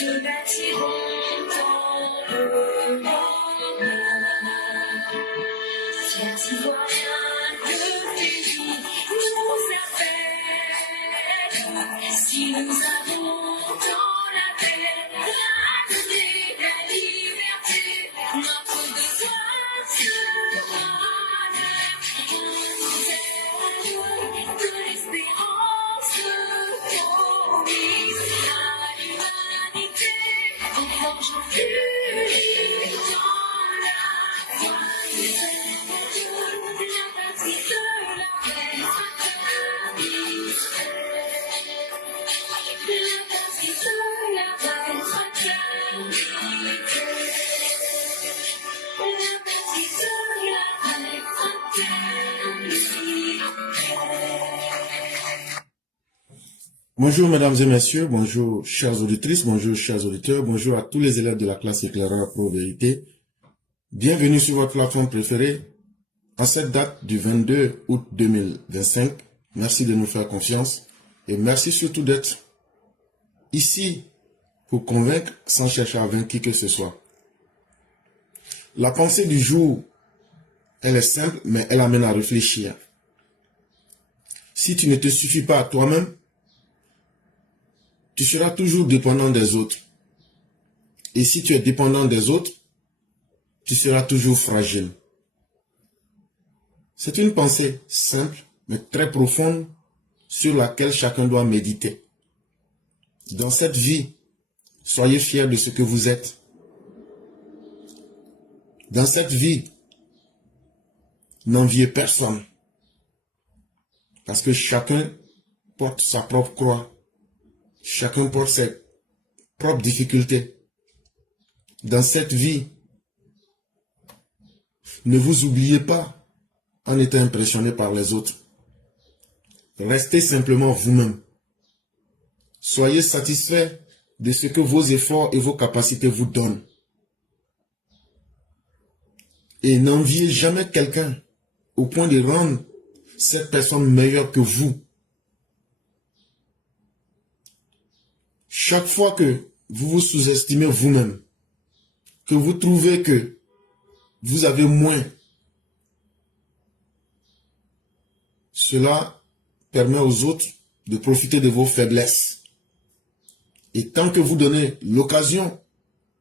Nous bâtirons dans le bonheur. Car si voilà le pays nous appelle, si nous avons dans la paix, la donner la liberté, notre devoir sera de l'espérance promise à l'humanité, en forgeant unie dans la foi. La patrie de la paix, la patrie de la paix, fraternité. La patrie de la paix, fraternité. Bonjour mesdames et messieurs, bonjour chères auditrices, bonjour chers auditeurs, bonjour à tous les élèves de la classe éclaireur Pro Vérité. Bienvenue sur votre plateforme préférée en cette date du 22 août 2025. Merci de nous faire confiance et merci surtout d'être ici pour convaincre sans chercher à vaincre qui que ce soit. La pensée du jour, elle est simple mais elle amène à réfléchir. Si tu ne te suffis pas à toi-même, tu seras toujours dépendant des autres. Et si tu es dépendant des autres, tu seras toujours fragile. C'est une pensée simple, mais très profonde, sur laquelle chacun doit méditer. Dans cette vie, soyez fiers de ce que vous êtes. Dans cette vie, n'enviez personne. Parce que chacun porte sa propre croix. Chacun porte ses propres difficultés. Dans cette vie, ne vous oubliez pas en étant impressionné par les autres. Restez simplement vous-même. Soyez satisfait de ce que vos efforts et vos capacités vous donnent. Et n'enviez jamais quelqu'un au point de rendre cette personne meilleure que vous. Chaque fois que vous vous sous-estimez vous-même, que vous trouvez que vous avez moins, cela permet aux autres de profiter de vos faiblesses. Et tant que vous donnez l'occasion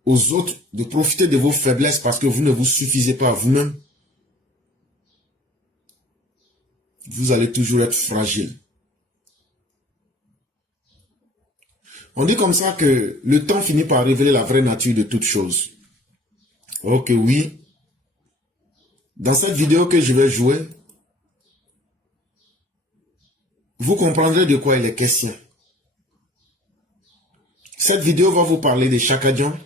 aux autres de profiter de vos faiblesses parce que vous ne vous suffisez pas à vous-même, vous allez toujours être fragile. On dit comme ça que le temps finit par révéler la vraie nature de toute chose. Ok, oui. Dans cette vidéo que je vais jouer, vous comprendrez de quoi il est question. Cette vidéo va vous parler de Chaka Dian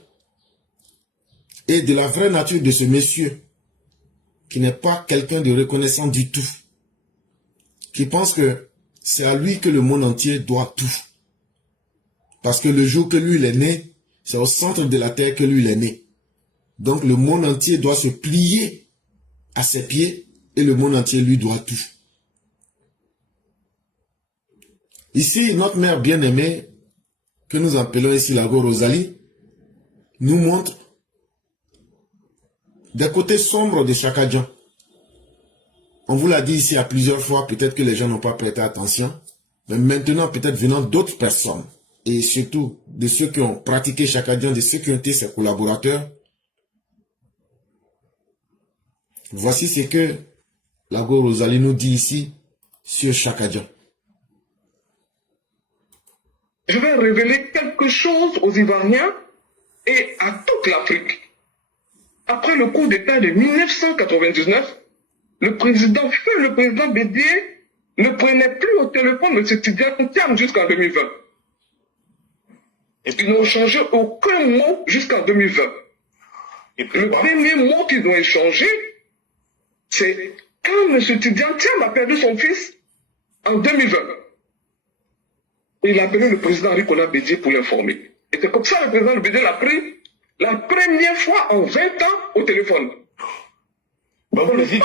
et de la vraie nature de ce monsieur qui n'est pas quelqu'un de reconnaissant du tout, qui pense que c'est à lui que le monde entier doit tout. Parce que le jour que lui il est né, c'est au centre de la terre que lui il est né. Donc le monde entier doit se plier à ses pieds et le monde entier lui doit tout. Ici, notre mère bien-aimée, que nous appelons ici la Go Rosalie, nous montre des côtés sombres de Chaka Dian. On vous l'a dit ici à plusieurs fois, peut-être que les gens n'ont pas prêté attention, mais maintenant peut-être venant d'autres personnes, et surtout de ceux qui ont pratiqué Chaka Dian, de ceux qui ont été ses collaborateurs, voici ce que la Go Rosalie nous dit ici sur Chaka Dian. Je vais révéler quelque chose aux Ivoiriens et à toute l'Afrique. Après le coup d'État de 1999, le président Bédié ne prenait plus au téléphone M. Tidjane Thiam jusqu'en 2020. Et ils n'ont changé aucun mot jusqu'en 2020. Le premier mot qu'ils ont échangé, c'est quand M. Tidjane Thiam a perdu son fils en 2020. Il a appelé le président Nicolas Bédié pour l'informer. Et c'est comme ça que le président Bédié l'a pris la première fois en 20 ans au téléphone.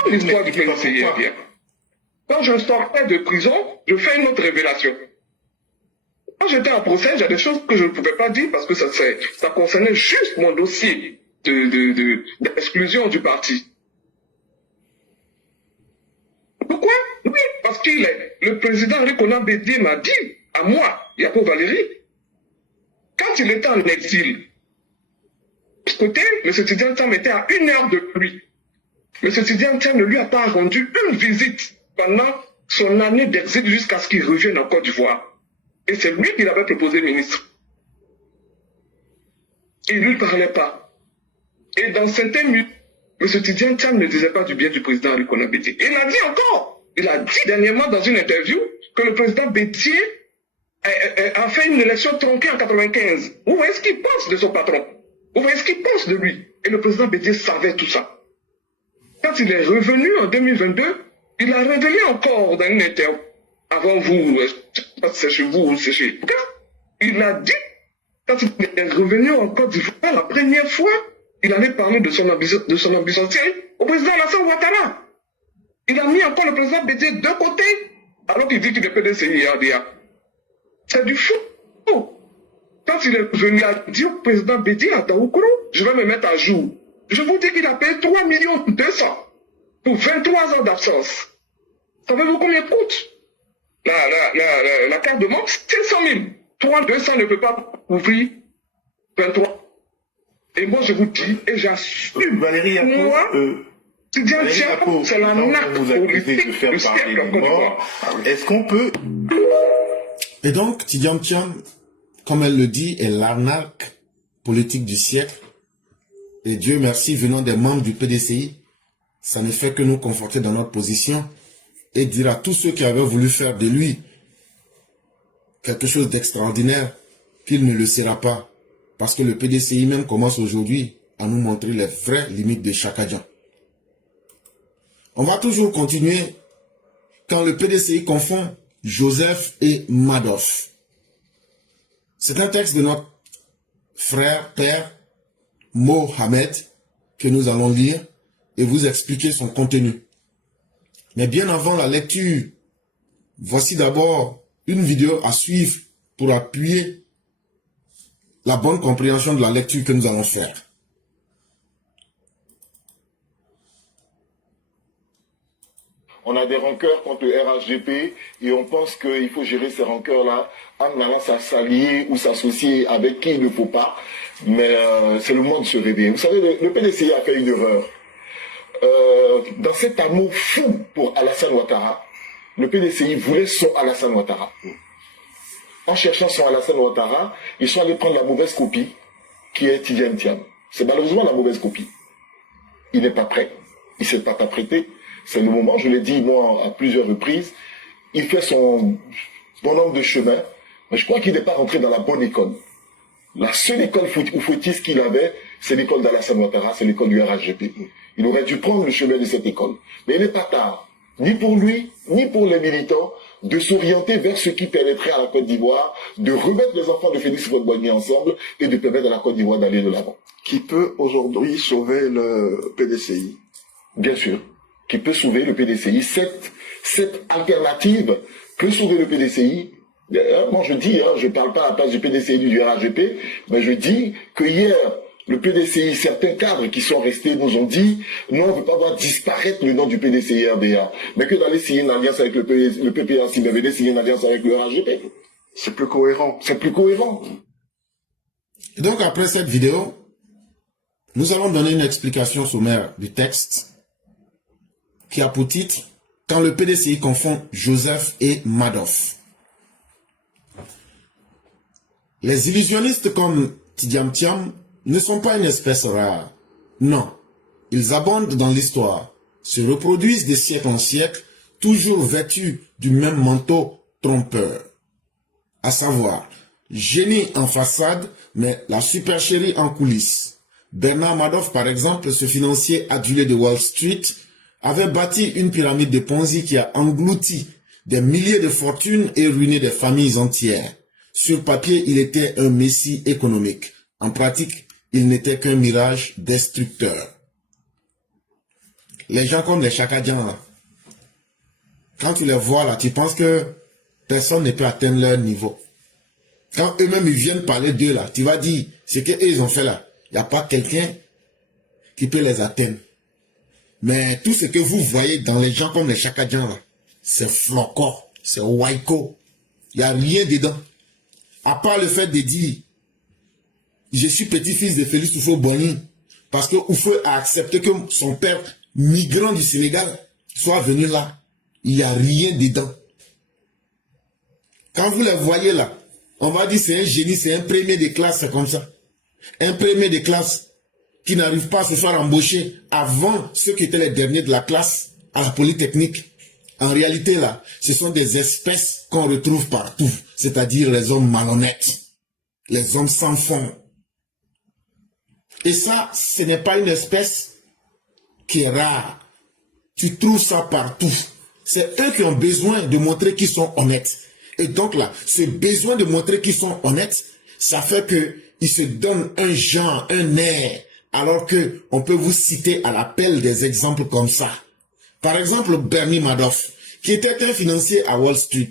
L'histoire du conseiller bien. Quand je sortais de prison, je fais une autre révélation. Quand j'étais en procès, il y a des choses que je ne pouvais pas dire parce que ça concernait juste mon dossier d'exclusion du parti. Pourquoi? Oui, parce que le président Henri Konan Bédié m'a dit, à moi, Yapo Valérie, quand il était en exil, de ce côté, M. Tidjane Thiam était à 1 heure de lui. M. Tidjane Thiam ne lui a pas rendu une visite pendant son année d'exil jusqu'à ce qu'il revienne en Côte d'Ivoire. Et c'est lui qui l'avait proposé ministre. Il ne lui parlait pas. Et dans certains minutes, M. Tidjane Thiam ne disait pas du bien du président Henri Konan Bédié. Il l'a dit encore. Il a dit dernièrement dans une interview que le président Bédié a fait une élection tronquée en 95. Vous voyez ce qu'il pense de son patron. Vous voyez ce qu'il pense de lui. Et le président Bédié savait tout ça. Quand il est revenu en 2022, il a révélé encore dans une interview, avant vous, je ne sais pas si c'est chez vous ou c'est chez... Il a dit, quand il est revenu en Côte d'Ivoire, la première fois, il allait parler de son ambition au président Alassane Ouattara. Il a mis encore le président Bédié de côté, alors qu'il dit qu'il est PDCI RDA. C'est du fou. Quand il est venu, il a dit au président Bédié à Taoukouron, je vais me mettre à jour. Je vous dis qu'il a payé 3 200 pour 23 ans d'absence. Savez-vous combien coûte la carte de membre? 500 000. 3 200 ne peut pas couvrir 23. Et moi, je vous dis, et j'assume, Valérie Yapo, moi, c'est la nappe politique du siècle en Côte d'Ivoire. Est-ce qu'on peut... Et donc, Tidjane Thiam, comme elle le dit, est l'arnaque politique du siècle. Et Dieu merci, venant des membres du PDCI, ça ne fait que nous conforter dans notre position et dire à tous ceux qui avaient voulu faire de lui quelque chose d'extraordinaire qu'il ne le sera pas. Parce que le PDCI même commence aujourd'hui à nous montrer les vraies limites de Chakadjan. On va toujours continuer quand le PDCI confond Joseph et Madoff. C'est un texte de notre frère, père, Mohamed, que nous allons lire et vous expliquer son contenu. Mais bien avant la lecture, voici d'abord une vidéo à suivre pour appuyer la bonne compréhension de la lecture que nous allons faire. On a des rancœurs contre le RHDP et on pense qu'il faut gérer ces rancœurs-là en allant s'allier ou s'associer avec qui il ne faut pas. Mais c'est le moment de se réveiller. Vous savez, le PDCI a fait une erreur. Dans cet amour fou pour Alassane Ouattara, le PDCI voulait son Alassane Ouattara. En cherchant son Alassane Ouattara, ils sont allés prendre la mauvaise copie qui est Tidjane Thiam. C'est malheureusement la mauvaise copie. Il n'est pas prêt. Il ne s'est pas apprêté. C'est le moment, je l'ai dit moi à plusieurs reprises, il fait son bonhomme de chemin, mais je crois qu'il n'est pas rentré dans la bonne école. La seule école footiste qu'il avait, c'est l'école d'Alassane Ouattara, c'est l'école du RHDP. Il aurait dû prendre le chemin de cette école. Mais il n'est pas tard, ni pour lui, ni pour les militants, de s'orienter vers ce qui permettrait à la Côte d'Ivoire de remettre les enfants de Félix Houphouët-Boigny ensemble et de permettre à la Côte d'Ivoire d'aller de l'avant. Qui peut aujourd'hui sauver le PDCI? Bien sûr. Qui peut sauver le PDCI. Cette alternative peut sauver le PDCI. Moi je dis, je ne parle pas à la place du PDCI du RHDP, mais je dis que hier, le PDCI, certains cadres qui sont restés nous ont dit, non, on ne veut pas voir disparaître le nom du PDCI RDA, mais que d'aller signer une alliance avec le PPA, si vous signer une alliance avec le RHDP. C'est plus cohérent. C'est plus cohérent. Et donc après cette vidéo, nous allons donner une explication sommaire du texte qui a pour titre « Quand le PDCI confond Joseph et Madoff ». Les illusionnistes comme Tidjane Thiam ne sont pas une espèce rare. Non, ils abondent dans l'histoire, se reproduisent de siècle en siècle, toujours vêtus du même manteau trompeur. À savoir, génie en façade, mais la supercherie en coulisses. Bernard Madoff, par exemple, ce financier adulé de Wall Street, avait bâti une pyramide de Ponzi qui a englouti des milliers de fortunes et ruiné des familles entières. Sur papier, il était un messie économique. En pratique, il n'était qu'un mirage destructeur. Les gens comme les Chakadjan, là, quand tu les vois là, tu penses que personne ne peut atteindre leur niveau. Quand eux-mêmes ils viennent parler d'eux là, tu vas dire, ce qu'eux ils ont fait là, il n'y a pas quelqu'un qui peut les atteindre. Mais tout ce que vous voyez dans les gens comme les Chakadjan là, c'est flocon, c'est waiko. Il n'y a rien dedans. À part le fait de dire, je suis petit-fils de Félix Houphouët-Boigny, parce que Houphouët a accepté que son père, migrant du Sénégal, soit venu là. Il n'y a rien dedans. Quand vous les voyez là, on va dire c'est un génie, c'est un premier de classe, c'est comme ça. Un premier de classe qui n'arrive pas à se faire embaucher avant ceux qui étaient les derniers de la classe à la Polytechnique. En réalité là, ce sont des espèces qu'on retrouve partout, c'est-à-dire les hommes malhonnêtes, les hommes sans fond. Et ça, ce n'est pas une espèce qui est rare. Tu trouves ça partout. C'est eux qui ont besoin de montrer qu'ils sont honnêtes. Et donc là, ce besoin de montrer qu'ils sont honnêtes, ça fait qu'ils se donnent un genre, un air, alors que on peut vous citer à l'appel des exemples comme ça. Par exemple, Bernie Madoff, qui était un financier à Wall Street.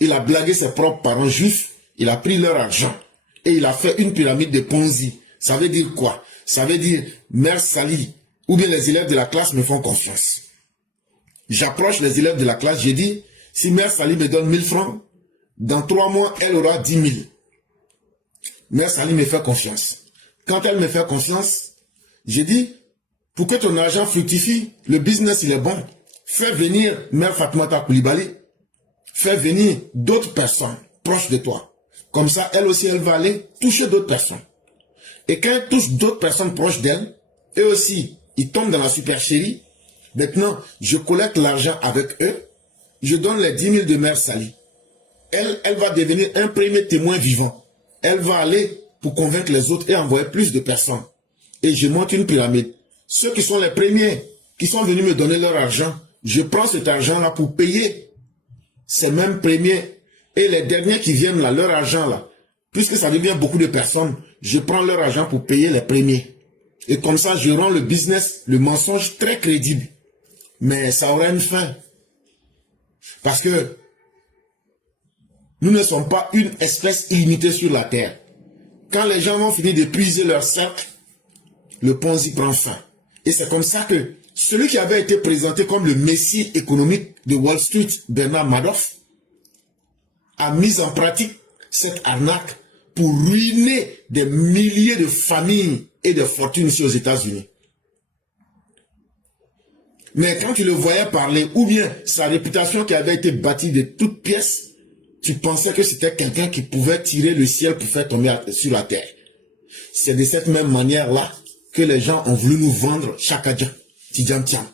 Il a blagué ses propres parents juifs, il a pris leur argent et il a fait une pyramide de Ponzi. Ça veut dire quoi? Ça veut dire, Mère Sali, ou bien les élèves de la classe me font confiance. J'approche les élèves de la classe, j'ai dit, si Mère Sali me donne 1000 francs, dans 3 mois, elle aura 10 000. Mère Sali me fait confiance. Quand elle me fait confiance, j'ai dit, pour que ton argent fructifie, le business il est bon. Fais venir Mère Fatoumata Coulibaly, fais venir d'autres personnes proches de toi. Comme ça, elle aussi, elle va aller toucher d'autres personnes. Et quand elle touche d'autres personnes proches d'elle, eux aussi, ils tombent dans la supercherie. Maintenant, je collecte l'argent avec eux, je donne les 10 000 de Mère Sali. Elle va devenir un premier témoin vivant. Elle va aller pour convaincre les autres et envoyer plus de personnes. Et je monte une pyramide. Ceux qui sont les premiers, qui sont venus me donner leur argent, je prends cet argent-là pour payer ces mêmes premiers. Et les derniers qui viennent là, leur argent là, puisque ça devient beaucoup de personnes, je prends leur argent pour payer les premiers. Et comme ça, je rends le business, le mensonge très crédible. Mais ça aura une fin. Parce que nous ne sommes pas une espèce illimitée sur la terre. Quand les gens vont finir d'épuiser leur cercle, le Ponzi prend fin. Et c'est comme ça que celui qui avait été présenté comme le messie économique de Wall Street, Bernard Madoff, a mis en pratique cette arnaque pour ruiner des milliers de familles et de fortunes ici aux États-Unis. Mais quand tu le voyais parler, ou bien sa réputation qui avait été bâtie de toutes pièces, tu pensais que c'était quelqu'un qui pouvait tirer le ciel pour faire tomber sur la terre. C'est de cette même manière-là que les gens ont voulu nous vendre Chakadjan, Tidjam Thiam.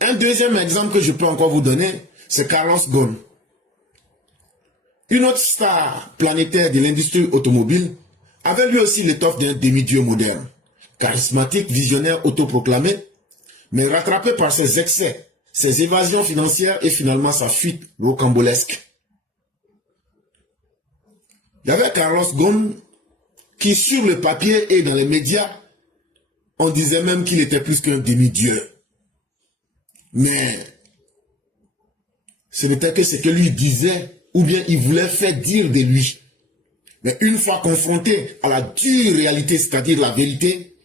Un deuxième exemple que je peux encore vous donner, c'est Carlos Ghosn. Une autre star planétaire de l'industrie automobile avait lui aussi l'étoffe d'un demi-dieu moderne. Charismatique, visionnaire, autoproclamé, mais rattrapé par ses excès, ses évasions financières et finalement sa fuite rocambolesque. Il y avait Carlos Ghosn qui sur le papier et dans les médias, on disait même qu'il était plus qu'un demi-dieu. Mais ce n'était que ce que lui disait ou bien il voulait faire dire de lui. Mais une fois confronté à la dure réalité, c'est-à-dire la vérité,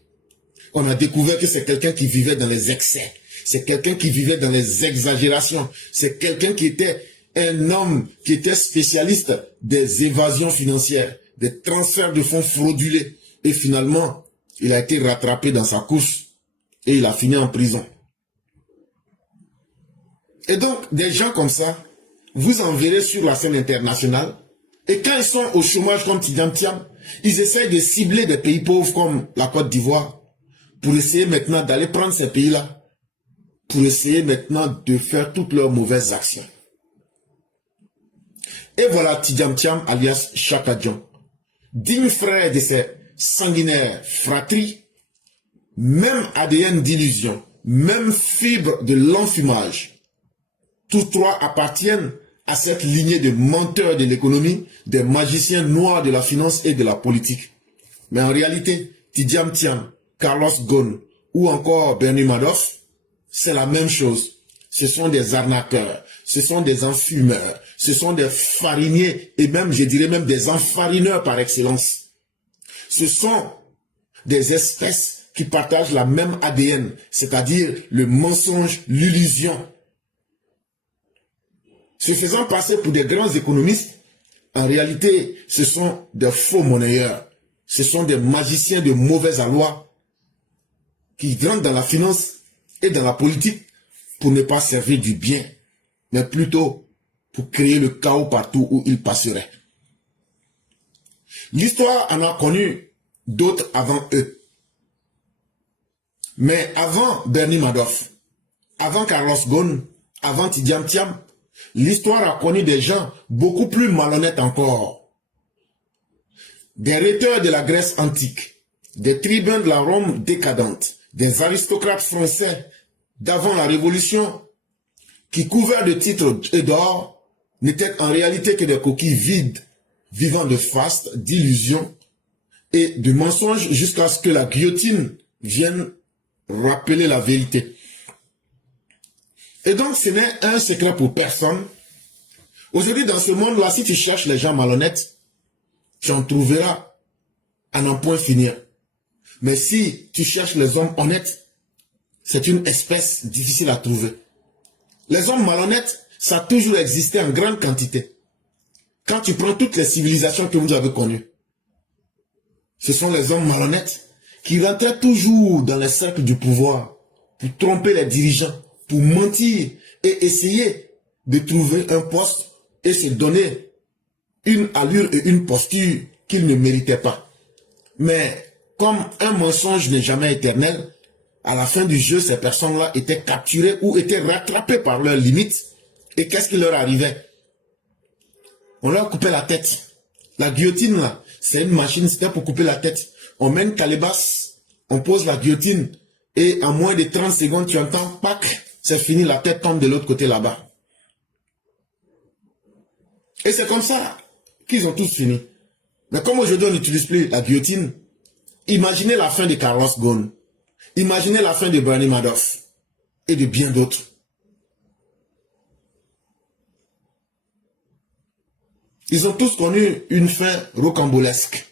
on a découvert que c'est quelqu'un qui vivait dans les excès. C'est quelqu'un qui vivait dans les exagérations. C'est quelqu'un qui était un homme qui était spécialiste des évasions financières, des transferts de fonds fraudulés. Et finalement, il a été rattrapé dans sa couche et il a fini en prison. Et donc, des gens comme ça, vous en verrez sur la scène internationale. Et quand ils sont au chômage comme Tidjam Thiam, ils essayent de cibler des pays pauvres comme la Côte d'Ivoire pour essayer maintenant d'aller prendre ces pays-là, pour essayer maintenant de faire toutes leurs mauvaises actions. Et voilà Tidjam Thiam alias Chakadjan, digne frère de ses sanguinaires fratries, même ADN d'illusion, même fibre de l'enfumage. Tous trois appartiennent à cette lignée de menteurs de l'économie, des magiciens noirs de la finance et de la politique. Mais en réalité, Tidjam Thiam, Carlos Ghosn ou encore Bernie Madoff, c'est la même chose. ce sont des arnaqueurs, ce sont des enfumeurs, ce sont des fariniers et même, je dirais même des enfarineurs par excellence. Ce sont des espèces qui partagent la même ADN, c'est-à-dire le mensonge, l'illusion. Se faisant passer pour des grands économistes, en réalité, ce sont des faux monnayeurs. Ce sont des magiciens de mauvais aloi qui rentrent dans la finance et dans la politique pour ne pas servir du bien, mais plutôt pour créer le chaos partout où ils passeraient. L'histoire en a connu d'autres avant eux. Mais avant Bernie Madoff, avant Carlos Ghosn, avant Tidjane Thiam, l'histoire a connu des gens beaucoup plus malhonnêtes encore. Des rhéteurs de la Grèce antique, des tribuns de la Rome décadente, des aristocrates français d'avant la Révolution, qui couverts de titres et d'or, n'étaient en réalité que des coquilles vides, vivant de faste, d'illusions et de mensonges jusqu'à ce que la guillotine vienne rappeler la vérité. Et donc, ce n'est un secret pour personne. Aujourd'hui, dans ce monde-là, si tu cherches les gens malhonnêtes, tu en trouveras à n'en point finir. Mais si tu cherches les hommes honnêtes, c'est une espèce difficile à trouver. Les hommes malhonnêtes, ça a toujours existé en grande quantité. Quand tu prends toutes les civilisations que vous avez connues, ce sont les hommes malhonnêtes qui rentraient toujours dans les cercles du pouvoir pour tromper les dirigeants, pour mentir et essayer de trouver un poste et se donner une allure et une posture qu'ils ne méritaient pas. Mais comme un mensonge n'est jamais éternel, à la fin du jeu, ces personnes-là étaient capturées ou étaient rattrapées par leurs limites. Et qu'est-ce qui leur arrivait? On leur coupait la tête. La guillotine, là, c'est une machine, c'était pour couper la tête. On met une calebasse, on pose la guillotine, et en moins de 30 secondes, tu entends, pac, c'est fini, la tête tombe de l'autre côté là-bas. Et c'est comme ça qu'ils ont tous fini. Mais comme aujourd'hui, on n'utilise plus la guillotine, imaginez la fin de Carlos Ghosn. Imaginez la fin de Bernie Madoff et de bien d'autres. Ils ont tous connu une fin rocambolesque.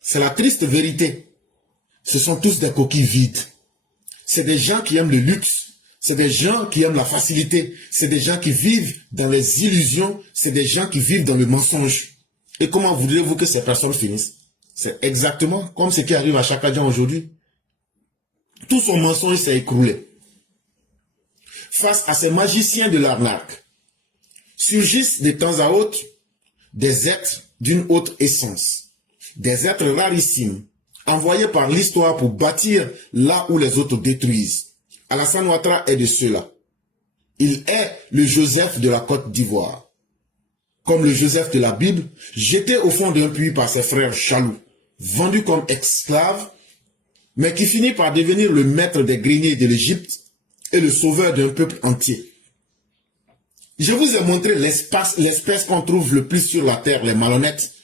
C'est la triste vérité. Ce sont tous des coquilles vides. C'est des gens qui aiment le luxe. C'est des gens qui aiment la facilité. C'est des gens qui vivent dans les illusions. C'est des gens qui vivent dans le mensonge. Et comment voudrez-vous que ces personnes finissent? C'est exactement comme ce qui arrive à Chaka Dian aujourd'hui. Tout son mensonge s'est écroulé. Face à ces magiciens de l'arnaque, surgissent de temps à autre des êtres d'une autre essence, des êtres rarissimes, envoyés par l'histoire pour bâtir là où les autres détruisent. Alassane Ouattara est de ceux-là. Il est le Joseph de la Côte d'Ivoire. Comme le Joseph de la Bible, jeté au fond d'un puits par ses frères jaloux, vendu comme esclave, mais qui finit par devenir le maître des greniers de l'Égypte et le sauveur d'un peuple entier. Je vous ai montré l'espèce qu'on trouve le plus sur la terre, les malhonnêtes,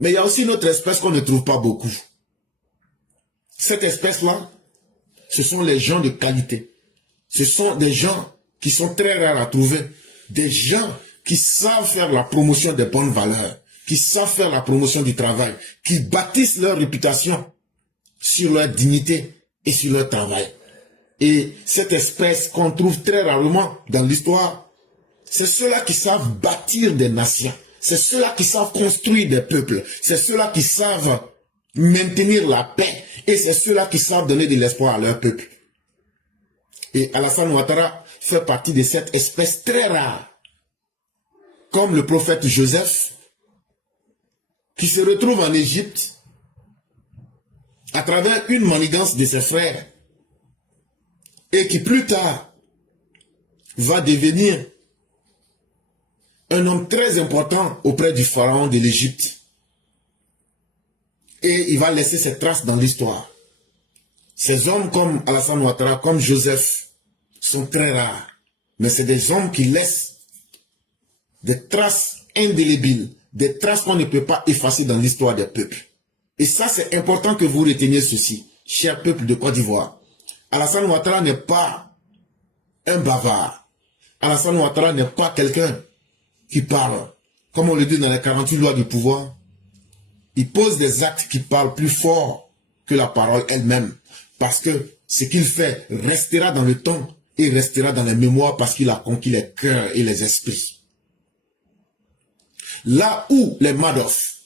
mais il y a aussi une autre espèce qu'on ne trouve pas beaucoup. Cette espèce-là, ce sont les gens de qualité. Ce sont des gens qui sont très rares à trouver, des gens qui savent faire la promotion des bonnes valeurs, qui savent faire la promotion du travail, qui bâtissent leur réputation sur leur dignité et sur leur travail. Et cette espèce qu'on trouve très rarement dans l'histoire, c'est ceux-là qui savent bâtir des nations, c'est ceux-là qui savent construire des peuples, c'est ceux-là qui savent maintenir la paix, et c'est ceux-là qui savent donner de l'espoir à leur peuple. Et Alassane Ouattara fait partie de cette espèce très rare, comme le prophète Joseph, qui se retrouve en Égypte à travers une manigance de ses frères et qui plus tard va devenir un homme très important auprès du pharaon de l'Égypte. Et il va laisser ses traces dans l'histoire. Ces hommes comme Alassane Ouattara, comme Joseph, sont très rares. Mais c'est des hommes qui laissent des traces indélébiles, des traces qu'on ne peut pas effacer dans l'histoire des peuples. Et ça, c'est important que vous reteniez ceci, cher peuple de Côte d'Ivoire. Alassane Ouattara n'est pas un bavard. Alassane Ouattara n'est pas quelqu'un qui parle. Comme on le dit dans les 48 lois du pouvoir, il pose des actes qui parlent plus fort que la parole elle-même. Parce que ce qu'il fait restera dans le temps et restera dans les mémoires parce qu'il a conquis les cœurs et les esprits. Là où les Madoff,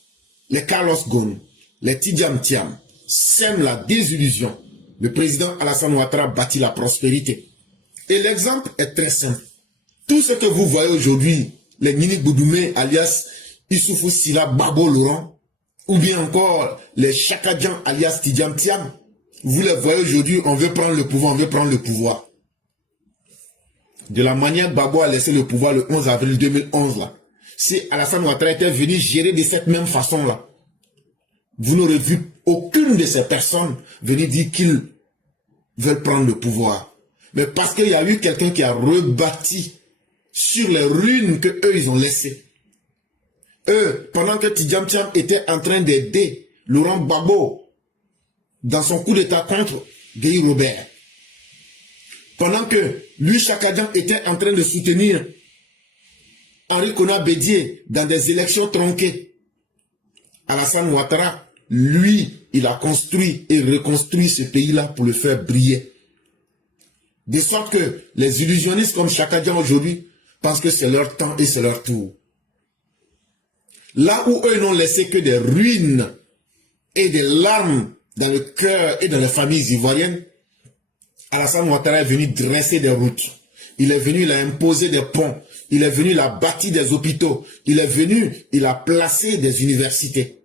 les Carlos Ghosn, les Tidjam Thiam sèment la désillusion, le président Alassane Ouattara bâtit la prospérité. Et l'exemple est très simple. Tout ce que vous voyez aujourd'hui, les Nini Boudoumé alias Issoufou Sila Babo Laurent, ou bien encore les Chakadjan alias Tidjam Thiam, vous les voyez aujourd'hui, on veut prendre le pouvoir, on veut prendre le pouvoir. De la manière Babo a laissé le pouvoir le 11 avril 2011 là, si Alassane Ouattara était venu gérer de cette même façon là, vous n'aurez vu aucune de ces personnes venir dire qu'ils veulent prendre le pouvoir. Mais parce qu'il y a eu quelqu'un qui a rebâti sur les ruines que eux ils ont laissées. Eux, pendant que Tidjam Thiam était en train d'aider Laurent Gbagbo dans son coup d'état contre Guy Robert, pendant que lui Chakadjan était en train de soutenir Henri Konan Bédié dans des élections tronquées, Alassane Ouattara, lui, il a construit et reconstruit ce pays-là pour le faire briller. De sorte que les illusionnistes comme Chakadjan aujourd'hui pensent que c'est leur temps et c'est leur tour. Là où eux n'ont laissé que des ruines et des larmes dans le cœur et dans les familles ivoiriennes, Alassane Ouattara est venu dresser des routes. Il est venu, il a imposé des ponts. Il est venu, il a bâti des hôpitaux. Il est venu, il a placé des universités.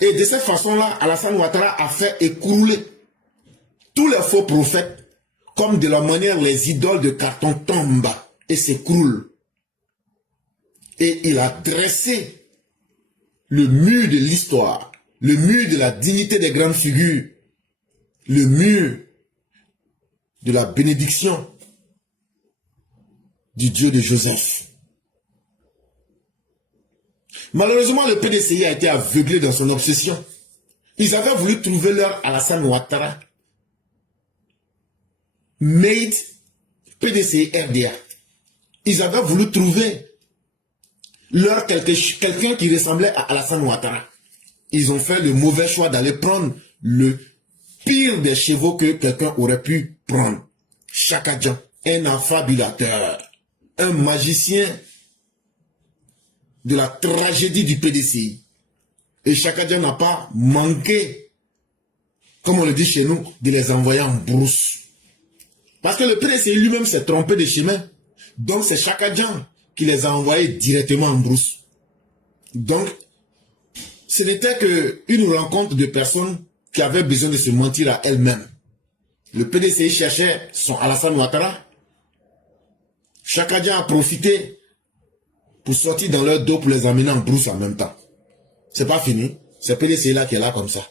Et de cette façon-là, Alassane Ouattara a fait écrouler tous les faux prophètes, comme de la manière les idoles de carton tombent et s'écroulent. Et il a dressé le mur de l'histoire, le mur de la dignité des grandes figures, le mur de la bénédiction du Dieu de Joseph. Malheureusement, le PDCI a été aveuglé dans son obsession. Ils avaient voulu trouver leur Alassane Ouattara made PDCI RDA. Ils avaient voulu trouver leur quelqu'un qui ressemblait à Alassane Ouattara. Ils ont fait le mauvais choix d'aller prendre le pire des chevaux que quelqu'un aurait pu prendre. Chakadjan, un affabulateur, un magicien de la tragédie du PDCI. Et Chakadjan n'a pas manqué, comme on le dit chez nous, de les envoyer en brousse. Parce que le PDCI lui-même s'est trompé de chemin. Donc c'est Chakadjan qui les a envoyés directement en brousse. Donc, ce n'était qu'une rencontre de personnes qui avaient besoin de se mentir à elles-mêmes. Le PDCI cherchait son Alassane Ouattara. Chakadjan a profité pour sortir dans leur dos pour les amener en brousse en même temps. C'est pas fini. C'est PDCI là qui est là comme ça.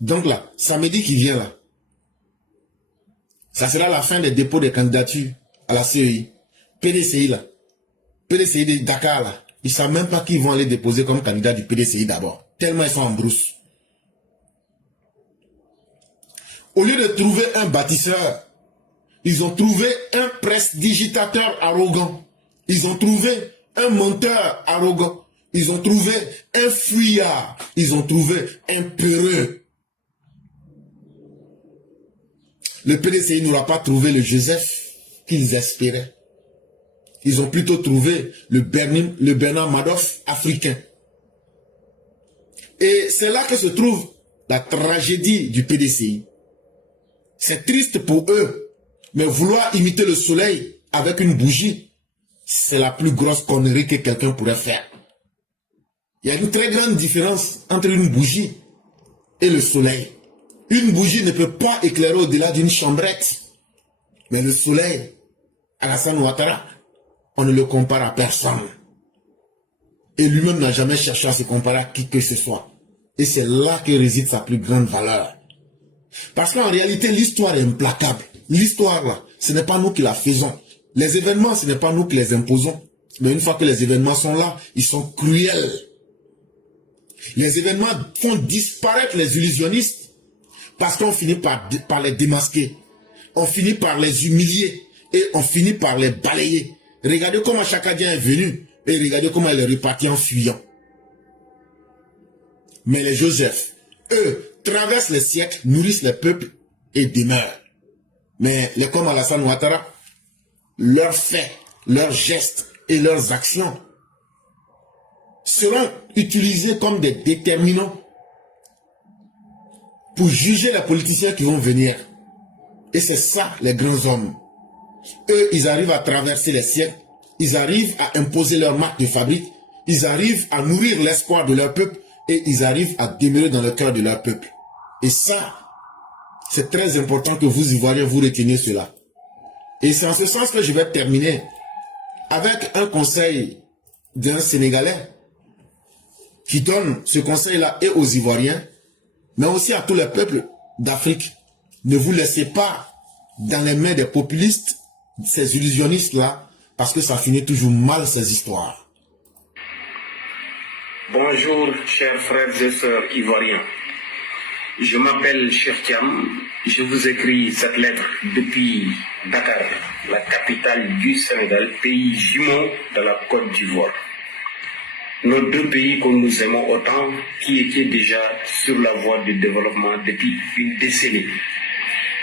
Donc là, samedi qui vient là, ça sera la fin des dépôts des candidatures à la CEI. PDCI là, PDCI de Dakar là, ils ne savent même pas qui vont aller déposer comme candidat du PDCI d'abord. Tellement ils sont en brousse. Au lieu de trouver un bâtisseur, ils ont trouvé un prestidigitateur arrogant. Ils ont trouvé un menteur arrogant. Ils ont trouvé un fuyard. Ils ont trouvé un peureux. Le PDCI n'aura pas trouvé le Joseph qu'ils espéraient. Ils ont plutôt trouvé le Bernard Madoff africain. Et c'est là que se trouve la tragédie du PDCI. C'est triste pour eux, mais vouloir imiter le soleil avec une bougie, c'est la plus grosse connerie que quelqu'un pourrait faire. Il y a une très grande différence entre une bougie et le soleil. Une bougie ne peut pas éclairer au-delà d'une chambrette. Mais le soleil, Alassane Ouattara, on ne le compare à personne. Et lui-même n'a jamais cherché à se comparer à qui que ce soit. Et c'est là que réside sa plus grande valeur. Parce qu'en réalité, l'histoire est implacable. L'histoire, là, ce n'est pas nous qui la faisons. Les événements, ce n'est pas nous qui les imposons. Mais une fois que les événements sont là, ils sont cruels. Les événements font disparaître les illusionnistes. Parce qu'on finit par les démasquer. On finit par les humilier. Et on finit par les balayer. Regardez comment Chakadien est venu. Et regardez comment il est reparti en fuyant. Mais les Joseph, eux, traversent les siècles, nourrissent les peuples et demeurent. Mais les comme Alassane Ouattara, leurs faits, leurs gestes et leurs actions seront utilisés comme des déterminants pour juger les politiciens qui vont venir. Et c'est ça, les grands hommes. Eux, ils arrivent à traverser les siècles, ils arrivent à imposer leur marque de fabrique, ils arrivent à nourrir l'espoir de leur peuple et ils arrivent à demeurer dans le cœur de leur peuple. Et ça, c'est très important que vous, Ivoiriens, vous reteniez cela. Et c'est en ce sens que je vais terminer avec un conseil d'un Sénégalais qui donne ce conseil-là et aux Ivoiriens, mais aussi à tous les peuples d'Afrique. Ne vous laissez pas dans les mains des populistes, ces illusionnistes-là, parce que ça finit toujours mal, ces histoires. Bonjour, chers frères et sœurs ivoiriens. Je m'appelle Cheikh Thiam. Je vous écris cette lettre depuis Dakar, la capitale du Sénégal, pays jumeau de la Côte d'Ivoire. Nos deux pays que nous aimons autant, qui étaient déjà sur la voie du développement depuis une décennie.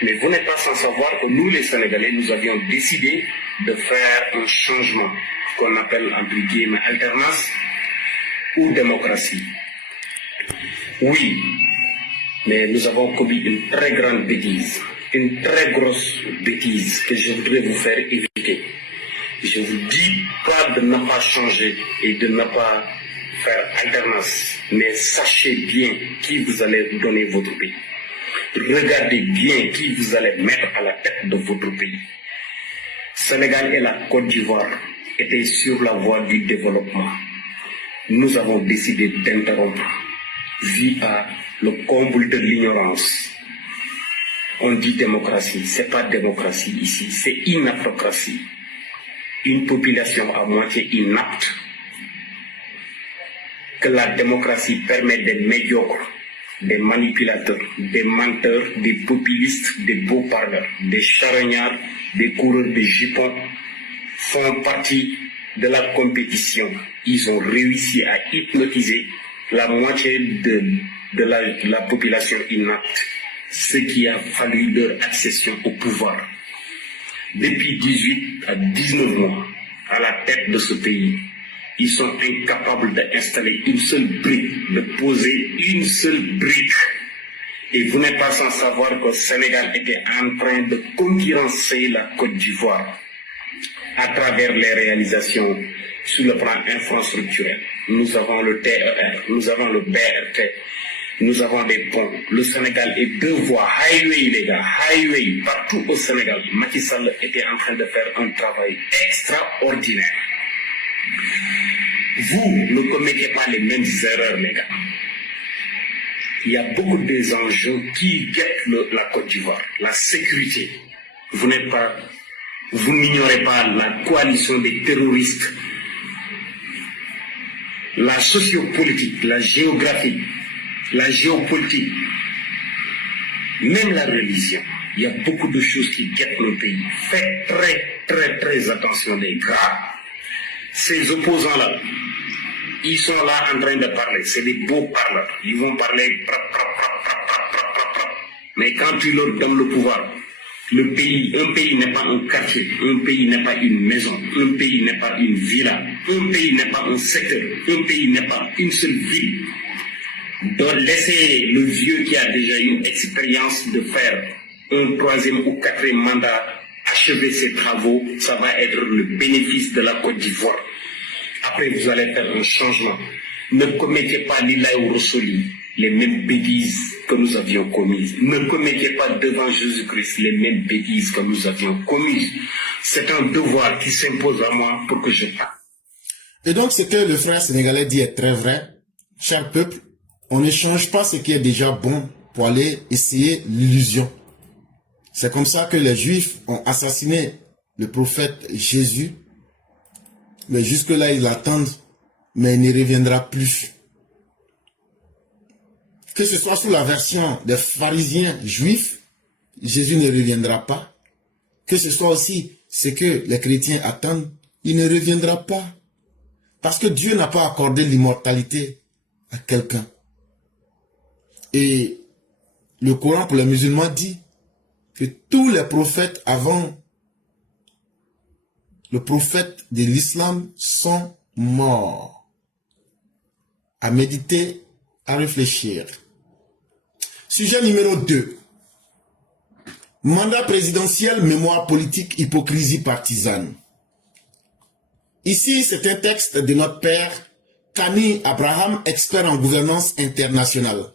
Mais vous n'êtes pas sans savoir que nous, les Sénégalais, nous avions décidé de faire un changement qu'on appelle entre guillemets alternance ou démocratie. Oui, mais nous avons commis une très grande bêtise, une très grosse bêtise que je voudrais vous faire éviter. Je vous dis pas de ne pas changer et de ne pas faire alternance, mais sachez bien qui vous allez donner votre pays. Regardez bien qui vous allez mettre à la tête de votre pays. Sénégal et la Côte d'Ivoire étaient sur la voie du développement. Nous avons décidé d'interrompre via le comble de l'ignorance. On dit démocratie, c'est pas démocratie ici, c'est inaptocratie. Une population à moitié inapte, que la démocratie permet des médiocres, des manipulateurs, des menteurs, des populistes, des beaux parleurs, des charognards, des coureurs de jupons font partie de la compétition. Ils ont réussi à hypnotiser la moitié de la population inapte, ce qui a fallu leur accession au pouvoir. Depuis 18 à 19 mois, à la tête de ce pays, ils sont incapables d'installer une seule brique, de poser une seule brique. Et vous n'êtes pas sans savoir que le Sénégal était en train de concurrencer la Côte d'Ivoire à travers les réalisations sur le plan infrastructurel. Nous avons le TER, nous avons le BRT, nous avons des ponts. Le Sénégal est deux voies, highway les gars, highway, partout au Sénégal. Macky Sall était en train de faire un travail extraordinaire. Vous ne commettez pas les mêmes erreurs les gars. Il y a beaucoup des enjeux qui guettent la Côte d'Ivoire. La sécurité. Vous n'ignorez pas la coalition des terroristes. La sociopolitique, la géographie, la géopolitique, même la religion. Il y a beaucoup de choses qui guettent le pays. Faites très attention les gars. Ces opposants-là, ils sont là en train de parler. C'est des beaux parleurs. Ils vont parler. Mais quand tu leur donnes le pouvoir, un pays n'est pas un quartier, un pays n'est pas une maison, un pays n'est pas une villa, un pays n'est pas un secteur, un pays n'est pas une seule ville. Donc laissez le vieux qui a déjà une expérience de faire un 3e ou 4e mandat achever ses travaux, ça va être le bénéfice de la Côte d'Ivoire. Après, vous allez faire un changement. Ne commettez pas l'Ilaï Rossoli, les mêmes bêtises que nous avions commises. Ne commettez pas devant Jésus-Christ les mêmes bêtises que nous avions commises. C'est un devoir qui s'impose à moi pour que je fasse. Et donc, ce que le frère sénégalais dit est très vrai. Cher peuple, on ne change pas ce qui est déjà bon pour aller essayer l'illusion. C'est comme ça que les Juifs ont assassiné le prophète Jésus. Mais jusque-là, ils l'attendent, mais il ne reviendra plus. que ce soit sous la version des pharisiens juifs, Jésus ne reviendra pas. Que ce soit aussi ce que les chrétiens attendent, il ne reviendra pas. Parce que Dieu n'a pas accordé l'immortalité à quelqu'un. Et le Coran pour les musulmans dit que tous les prophètes avant le prophète de l'islam sont morts. À méditer, à réfléchir. Sujet numéro 2. Mandat présidentiel, mémoire politique, hypocrisie partisane. Ici, c'est un texte de notre père, Kani Abraham, expert en gouvernance internationale.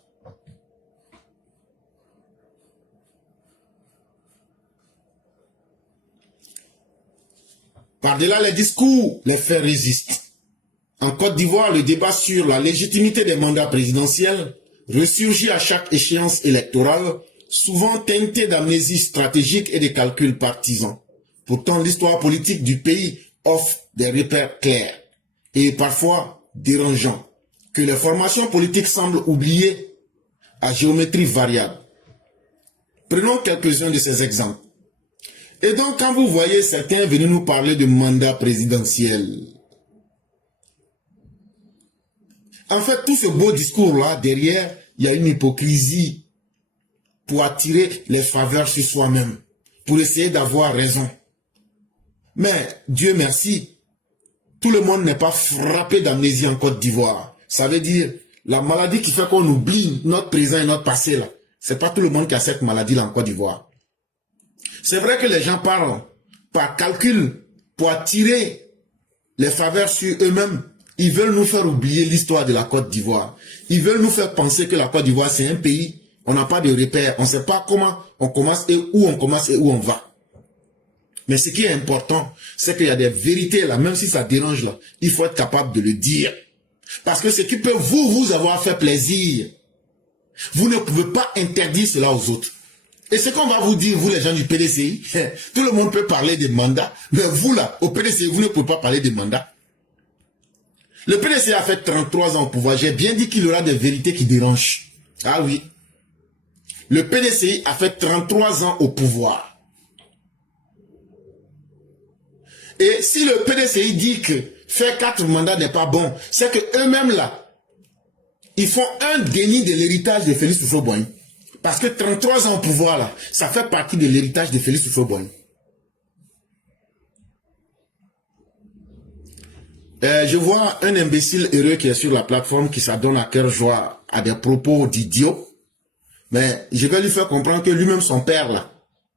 Par-delà les discours, les faits résistent. En Côte d'Ivoire, le débat sur la légitimité des mandats présidentiels ressurgit à chaque échéance électorale, souvent teinté d'amnésie stratégique et de calculs partisans. Pourtant, l'histoire politique du pays offre des repères clairs et parfois dérangeants que les formations politiques semblent oublier à géométrie variable. Prenons quelques-uns de ces exemples. Et donc, quand vous voyez certains venir nous parler de mandat présidentiel, en fait, tout ce beau discours-là, derrière, il y a une hypocrisie pour attirer les faveurs sur soi-même, pour essayer d'avoir raison. Mais, Dieu merci, tout le monde n'est pas frappé d'amnésie en Côte d'Ivoire. Ça veut dire, la maladie qui fait qu'on oublie notre présent et notre passé, là, c'est pas tout le monde qui a cette maladie-là en Côte d'Ivoire. C'est vrai que les gens parlent par calcul pour attirer les faveurs sur eux-mêmes. Ils veulent nous faire oublier l'histoire de la Côte d'Ivoire. Ils veulent nous faire penser que la Côte d'Ivoire, c'est un pays, on n'a pas de repères, on ne sait pas comment on commence et où on commence et où on va. Mais ce qui est important, c'est qu'il y a des vérités là, même si ça dérange là, il faut être capable de le dire. Parce que ce qui peut vous avoir fait plaisir, vous ne pouvez pas interdire cela aux autres. Et ce qu'on va vous dire, vous les gens du PDCI, tout le monde peut parler des mandats, mais vous là, au PDCI, vous ne pouvez pas parler des mandats. Le PDCI a fait 33 ans au pouvoir. J'ai bien dit qu'il y aura des vérités qui dérangent. Ah oui. Le PDCI a fait 33 ans au pouvoir. Et si le PDCI dit que faire 4 mandats n'est pas bon, c'est que eux-mêmes là, ils font un déni de l'héritage de Félix Houphouët-Boigny. Parce que 33 ans au pouvoir là, ça fait partie de l'héritage de Félix Houphouët-Boigny. Je vois un imbécile heureux qui est sur la plateforme qui s'adonne à cœur joie à des propos d'idiots. Mais je vais lui faire comprendre que lui-même, son père là,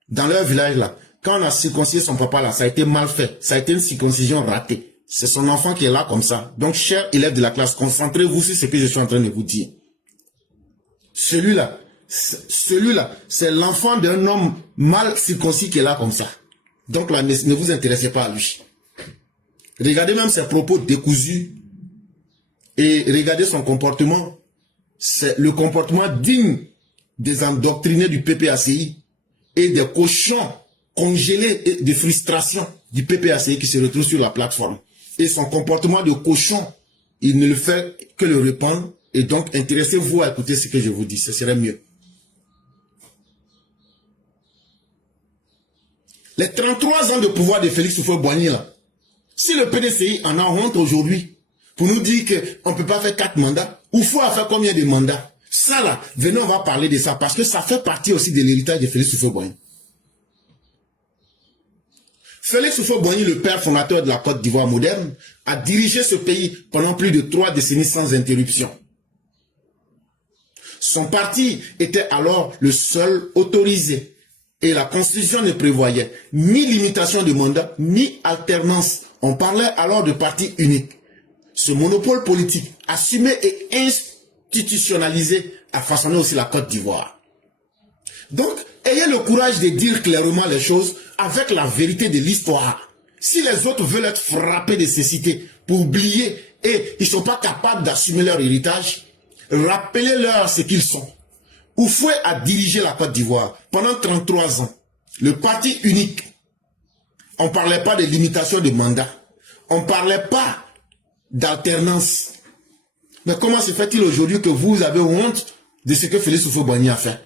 dans leur village là, quand on a circoncisé son papa là, ça a été mal fait. Ça a été une circoncision ratée. C'est son enfant qui est là comme ça. Donc, chers élèves de la classe, concentrez-vous sur ce que je suis en train de vous dire. Celui-là, c'est l'enfant d'un homme mal circoncis qui est là comme ça. Donc là, ne vous intéressez pas à lui. Regardez même ses propos décousus et regardez son comportement. C'est le comportement digne des endoctrinés du PPACI et des cochons congelés et de frustration du PPACI qui se retrouvent sur la plateforme. Et son comportement de cochon, il ne le fait que le répandre. Et donc, intéressez-vous à écouter ce que je vous dis. Ce serait mieux. Les 33 ans de pouvoir de Félix Houphouët-Boigny là, si le PDCI en a honte aujourd'hui pour nous dire qu'on ne peut pas faire 4 mandats, ou faut faire combien de mandats? Ça là, venez, on va parler de ça parce que ça fait partie aussi de l'héritage de Félix Houphouët-Boigny. Félix Houphouët-Boigny, le père fondateur de la Côte d'Ivoire moderne, a dirigé ce pays pendant plus de 3 décennies sans interruption. Son parti était alors le seul autorisé. Et la Constitution ne prévoyait ni limitation de mandat, ni alternance. On parlait alors de parti unique. Ce monopole politique, assumé et institutionnalisé, a façonné aussi la Côte d'Ivoire. Donc, ayez le courage de dire clairement les choses avec la vérité de l'histoire. Si les autres veulent être frappés de cécité pour oublier et ils ne sont pas capables d'assumer leur héritage, rappelez-leur ce qu'ils sont. Houphouët a dirigé la Côte d'Ivoire pendant 33 ans. Le parti unique. On ne parlait pas de limitation de mandat. On ne parlait pas d'alternance. Mais comment se fait-il aujourd'hui que vous avez honte de ce que Félix Houphouët-Boigny a fait.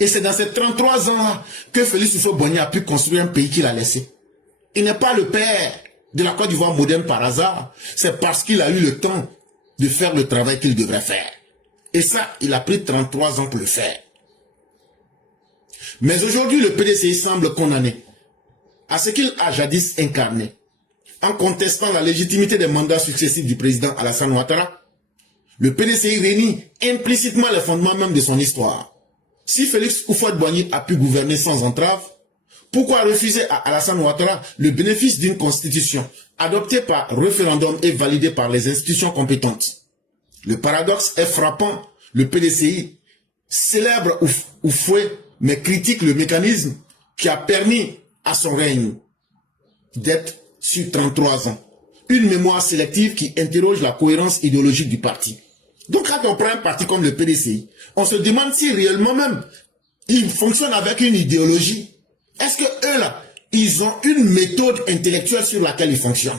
Et c'est dans ces 33 ans-là que Félix Houphouët-Boigny a pu construire un pays qu'il a laissé. Il n'est pas le père de la Côte d'Ivoire moderne par hasard. C'est parce qu'il a eu le temps de faire le travail qu'il devrait faire. Et ça, il a pris 33 ans pour le faire. Mais aujourd'hui, le PDCI semble condamné à ce qu'il a jadis incarné, en contestant la légitimité des mandats successifs du président Alassane Ouattara. Le PDCI réunit implicitement les fondements même de son histoire. Si Félix Houphouët-Boigny a pu gouverner sans entrave, pourquoi refuser à Alassane Ouattara le bénéfice d'une constitution adoptée par référendum et validée par les institutions compétentes? Le paradoxe est frappant. Le PDCI célèbre Houphouët, mais critique le mécanisme qui a permis à son règne d'être sur 33 ans. Une mémoire sélective qui interroge la cohérence idéologique du parti. Donc quand on prend un parti comme le PDCI, on se demande si réellement même il fonctionne avec une idéologie. Est-ce que eux là, ils ont une méthode intellectuelle sur laquelle ils fonctionnent?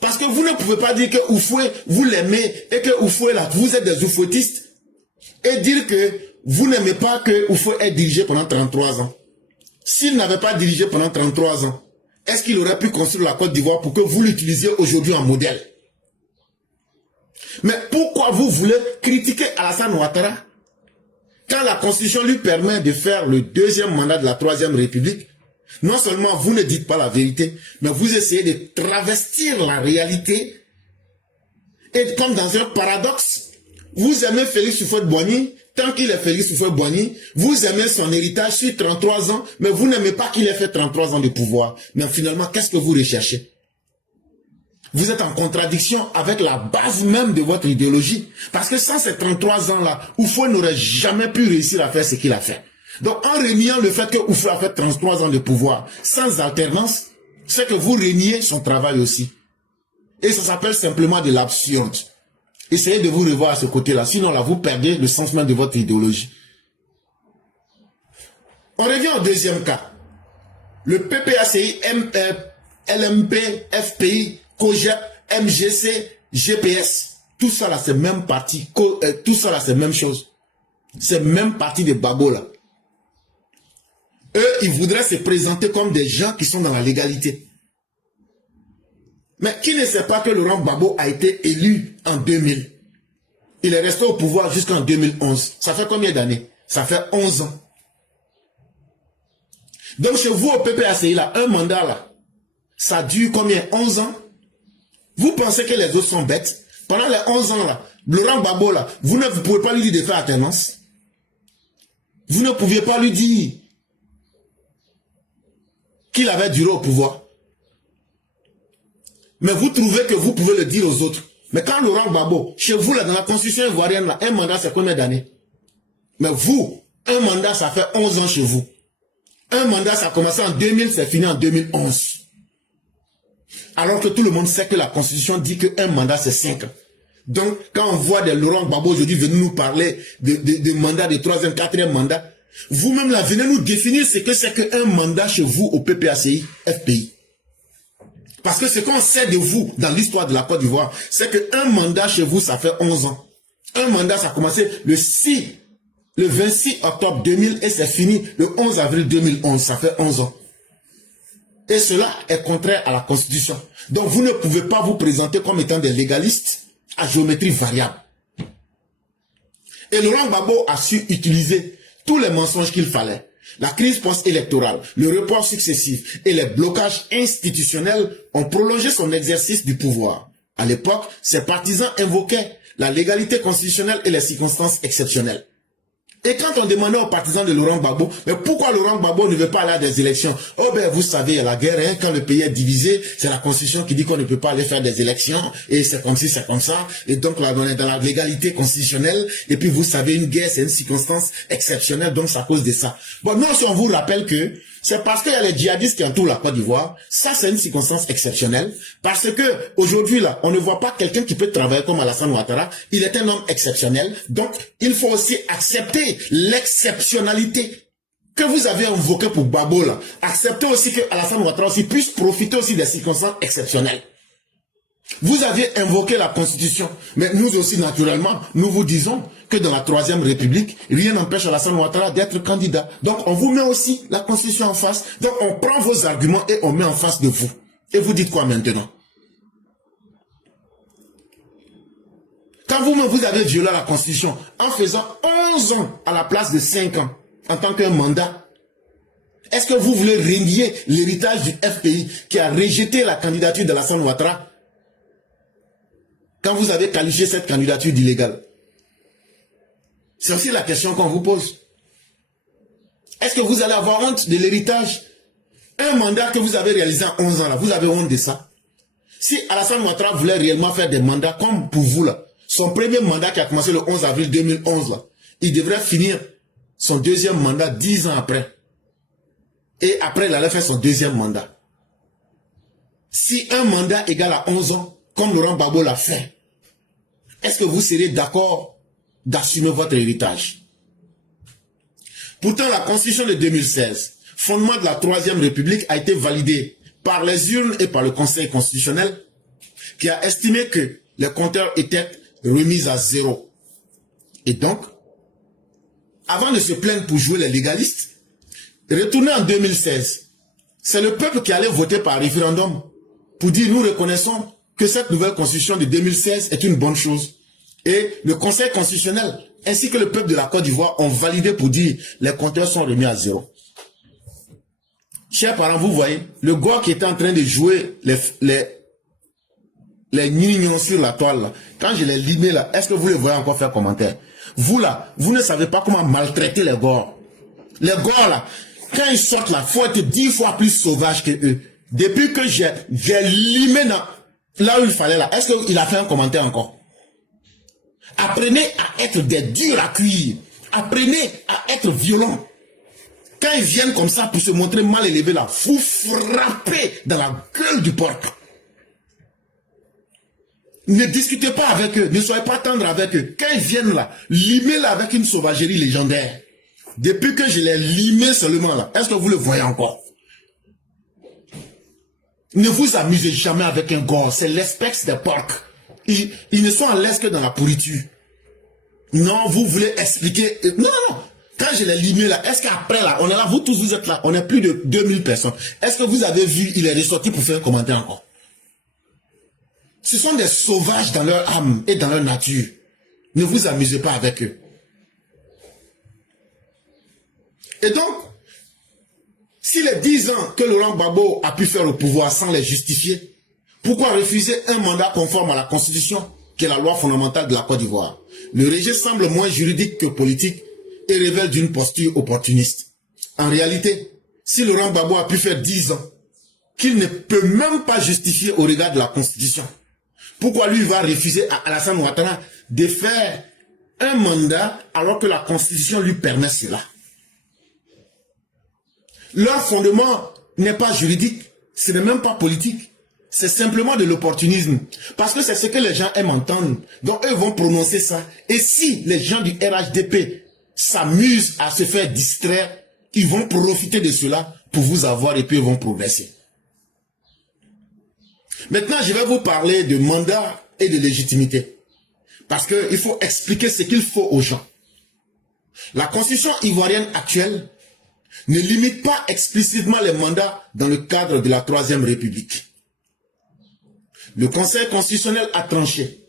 Parce que vous ne pouvez pas dire que Houphouët, vous l'aimez et que Houphouët là, vous êtes des Houphouëtistes et dire que vous n'aimez pas que Houphouët ait dirigé pendant 33 ans. S'il n'avait pas dirigé pendant 33 ans, est-ce qu'il aurait pu construire la Côte d'Ivoire pour que vous l'utilisiez aujourd'hui en modèle? Mais pourquoi vous voulez critiquer Alassane Ouattara quand la Constitution lui permet de faire le deuxième mandat de la Troisième République? Non seulement vous ne dites pas la vérité, mais vous essayez de travestir la réalité. Et comme dans un paradoxe, vous aimez Félix Houphouët-Boigny, tant qu'il est Félix Houphouët-Boigny, vous aimez son héritage sur 33 ans, mais vous n'aimez pas qu'il ait fait 33 ans de pouvoir. Mais finalement, qu'est-ce que vous recherchez? Vous êtes en contradiction avec la base même de votre idéologie. Parce que sans ces 33 ans-là, Houphouët n'aurait jamais pu réussir à faire ce qu'il a fait. Donc en reniant le fait que Houphouët a fait 33 ans de pouvoir sans alternance, c'est que vous reniez son travail aussi. Et ça s'appelle simplement de l'absurde. Essayez de vous revoir à ce côté-là, sinon là vous perdez le sens même de votre idéologie. On revient au deuxième cas. Le PPACI, LMP, FPI, COGEP, MGC, GPS, tout ça là c'est même parti, tout ça là c'est même chose. C'est même parti des babos là. Eux, ils voudraient se présenter comme des gens qui sont dans la légalité. Mais qui ne sait pas que Laurent Gbagbo a été élu en 2000? Il est resté au pouvoir jusqu'en 2011. Ça fait combien d'années? Ça fait 11 ans. Donc chez vous au PPACI là, un mandat là, ça dure combien? 11 ans? Vous pensez que les autres sont bêtes? Pendant les 11 ans là, Laurent Gbagbo là, vous ne pouvez pas lui dire de faire alternance. Vous ne pouviez pas lui dire qu'il avait duré au pouvoir. Mais vous trouvez que vous pouvez le dire aux autres. Mais quand Laurent Gbagbo, chez vous là, dans la constitution ivoirienne là, un mandat c'est combien d'années? Mais vous, un mandat ça fait 11 ans chez vous. Un mandat ça a commencé en 2000, c'est fini en 2011. Alors que tout le monde sait que la constitution dit qu'un mandat c'est 5 ans. Donc quand on voit des Laurent Gbagbo aujourd'hui venir nous parler de mandat, de 3e, 4e mandat, vous-même là, venez nous définir ce que c'est qu'un mandat chez vous au PPACI, FPI. Parce que ce qu'on sait de vous dans l'histoire de la Côte d'Ivoire, c'est qu'un mandat chez vous, ça fait 11 ans. Un mandat, ça a commencé le 26 octobre 2000 et c'est fini le 11 avril 2011. Ça fait 11 ans. Et cela est contraire à la Constitution. Donc vous ne pouvez pas vous présenter comme étant des légalistes à géométrie variable. Et Laurent Gbagbo a su utiliser tous les mensonges qu'il fallait. La crise post-électorale, le report successif et les blocages institutionnels ont prolongé son exercice du pouvoir. À l'époque, ses partisans invoquaient la légalité constitutionnelle et les circonstances exceptionnelles. Et quand on demandait aux partisans de Laurent Gbagbo, mais pourquoi Laurent Gbagbo ne veut pas aller à des élections? Oh ben vous savez, il y a la guerre, hein, quand le pays est divisé, c'est la constitution qui dit qu'on ne peut pas aller faire des élections, et c'est comme si c'est comme ça, et donc là on est dans la légalité constitutionnelle, et puis vous savez, une guerre c'est une circonstance exceptionnelle, donc c'est à cause de ça. Bon, non, si on vous rappelle que c'est parce qu'il y a les djihadistes qui entourent la Côte d'Ivoire, ça c'est une circonstance exceptionnelle, parce que aujourd'hui là, on ne voit pas quelqu'un qui peut travailler comme Alassane Ouattara, il est un homme exceptionnel, donc il faut aussi accepter l'exceptionnalité que vous avez invoquée pour Gbagbo là. Acceptez aussi que Alassane Ouattara aussi puisse profiter aussi des circonstances exceptionnelles. Vous aviez invoqué la Constitution. Mais nous aussi, naturellement, nous vous disons que dans la Troisième République, rien n'empêche Alassane Ouattara d'être candidat. Donc, on vous met aussi la Constitution en face. Donc, on prend vos arguments et on met en face de vous. Et vous dites quoi maintenant? Quand vous avez violé la Constitution en faisant 11 ans à la place de 5 ans en tant qu'un mandat, est-ce que vous voulez renier l'héritage du FPI qui a rejeté la candidature d'Alassane Ouattara quand vous avez qualifié cette candidature d'illégale? C'est aussi la question qu'on vous pose. Est-ce que vous allez avoir honte de l'héritage? Un mandat que vous avez réalisé en 11 ans, là, vous avez honte de ça? Si Alassane Ouattara voulait réellement faire des mandats comme pour vous, là, son premier mandat qui a commencé le 11 avril 2011, là, il devrait finir son deuxième mandat 10 ans après. Et après, il allait faire son deuxième mandat. Si un mandat égale à 11 ans, comme Laurent Gbagbo l'a fait, est-ce que vous serez d'accord d'assumer votre héritage? Pourtant, la Constitution de 2016, fondement de la Troisième République, a été validée par les urnes et par le Conseil constitutionnel, qui a estimé que les compteurs étaient remis à zéro. Et donc, avant de se plaindre pour jouer les légalistes, retournez en 2016. C'est le peuple qui allait voter par référendum pour dire nous reconnaissons que cette nouvelle constitution de 2016 est une bonne chose. Et le Conseil constitutionnel ainsi que le peuple de la Côte d'Ivoire ont validé pour dire les compteurs sont remis à zéro. Chers parents, vous voyez, le gars qui était en train de jouer les nignons sur la toile, là, quand je les limé là, est-ce que vous les voyez encore faire commentaire? Vous là, vous ne savez pas comment maltraiter les gars. Les gars là, quand ils sortent là, il faut être 10 fois plus sauvage que eux. Depuis que j'ai limé là où il fallait là, est-ce qu'il a fait un commentaire encore? Apprenez à être des durs à cuire. Apprenez à être violents. Quand ils viennent comme ça pour se montrer mal élevés là, vous frappez dans la gueule du porc. Ne discutez pas avec eux, ne soyez pas tendre avec eux. Quand ils viennent là, limez là avec une sauvagerie légendaire. Depuis que je l'ai limé seulement là, est-ce que vous le voyez encore? Ne vous amusez jamais avec un gars, c'est l'espèce des porcs. Ils ne sont à l'aise que dans la pourriture. Non, vous voulez expliquer. Non. Quand je l'ai limé là, est-ce qu'après là, on est là, vous tous vous êtes là, on est plus de 2000 personnes. Est-ce que vous avez vu, il est ressorti pour faire un commentaire encore? Ce sont des sauvages dans leur âme et dans leur nature. Ne vous amusez pas avec eux. Et donc, si les 10 ans que Laurent Gbagbo a pu faire au pouvoir sans les justifier, pourquoi refuser un mandat conforme à la Constitution, qui est la loi fondamentale de la Côte d'Ivoire? Le rejet semble moins juridique que politique et révèle d'une posture opportuniste. En réalité, si Laurent Gbagbo a pu faire 10 ans, qu'il ne peut même pas justifier au regard de la Constitution, pourquoi lui va refuser à Alassane Ouattara de faire un mandat alors que la Constitution lui permet cela? Leur fondement n'est pas juridique, ce n'est même pas politique. C'est simplement de l'opportunisme. Parce que c'est ce que les gens aiment entendre. Donc eux vont prononcer ça. Et si les gens du RHDP s'amusent à se faire distraire, ils vont profiter de cela pour vous avoir et puis ils vont progresser. Maintenant, je vais vous parler de mandat et de légitimité. Parce qu'il faut expliquer ce qu'il faut aux gens. La constitution ivoirienne actuelle ne limite pas explicitement les mandats dans le cadre de la Troisième République. Le Conseil constitutionnel a tranché.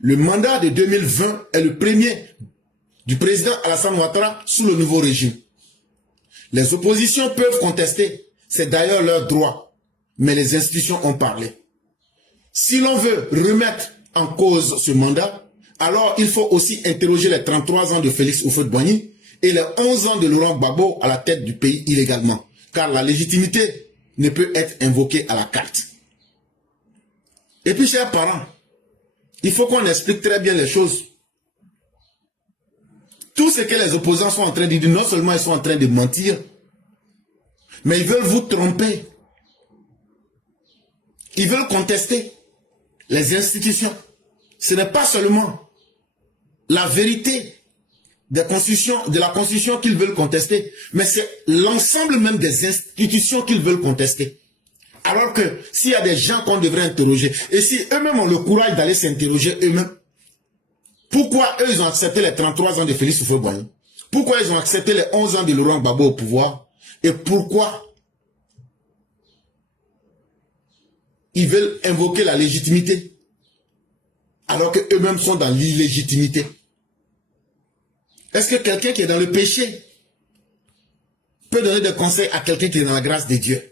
Le mandat de 2020 est le premier du président Alassane Ouattara sous le nouveau régime. Les oppositions peuvent contester, c'est d'ailleurs leur droit, mais les institutions ont parlé. Si l'on veut remettre en cause ce mandat, alors il faut aussi interroger les 33 ans de Félix Houphouët-Boigny et les 11 ans de Laurent Gbagbo à la tête du pays illégalement, car la légitimité ne peut être invoquée à la carte. Et puis, chers parents, il faut qu'on explique très bien les choses. Tout ce que les opposants sont en train de dire, non seulement ils sont en train de mentir, mais ils veulent vous tromper. Ils veulent contester les institutions. Ce n'est pas seulement la vérité de la Constitution qu'ils veulent contester, mais c'est l'ensemble même des institutions qu'ils veulent contester. Alors que s'il y a des gens qu'on devrait interroger, et si eux-mêmes ont le courage d'aller s'interroger eux-mêmes, pourquoi eux ils ont accepté les 33 ans de Félix Houphouët-Boigny? Pourquoi ils ont accepté les 11 ans de Laurent Gbagbo au pouvoir? Et pourquoi ils veulent invoquer la légitimité alors qu'eux-mêmes sont dans l'illégitimité? Est-ce que quelqu'un qui est dans le péché peut donner des conseils à quelqu'un qui est dans la grâce de Dieu?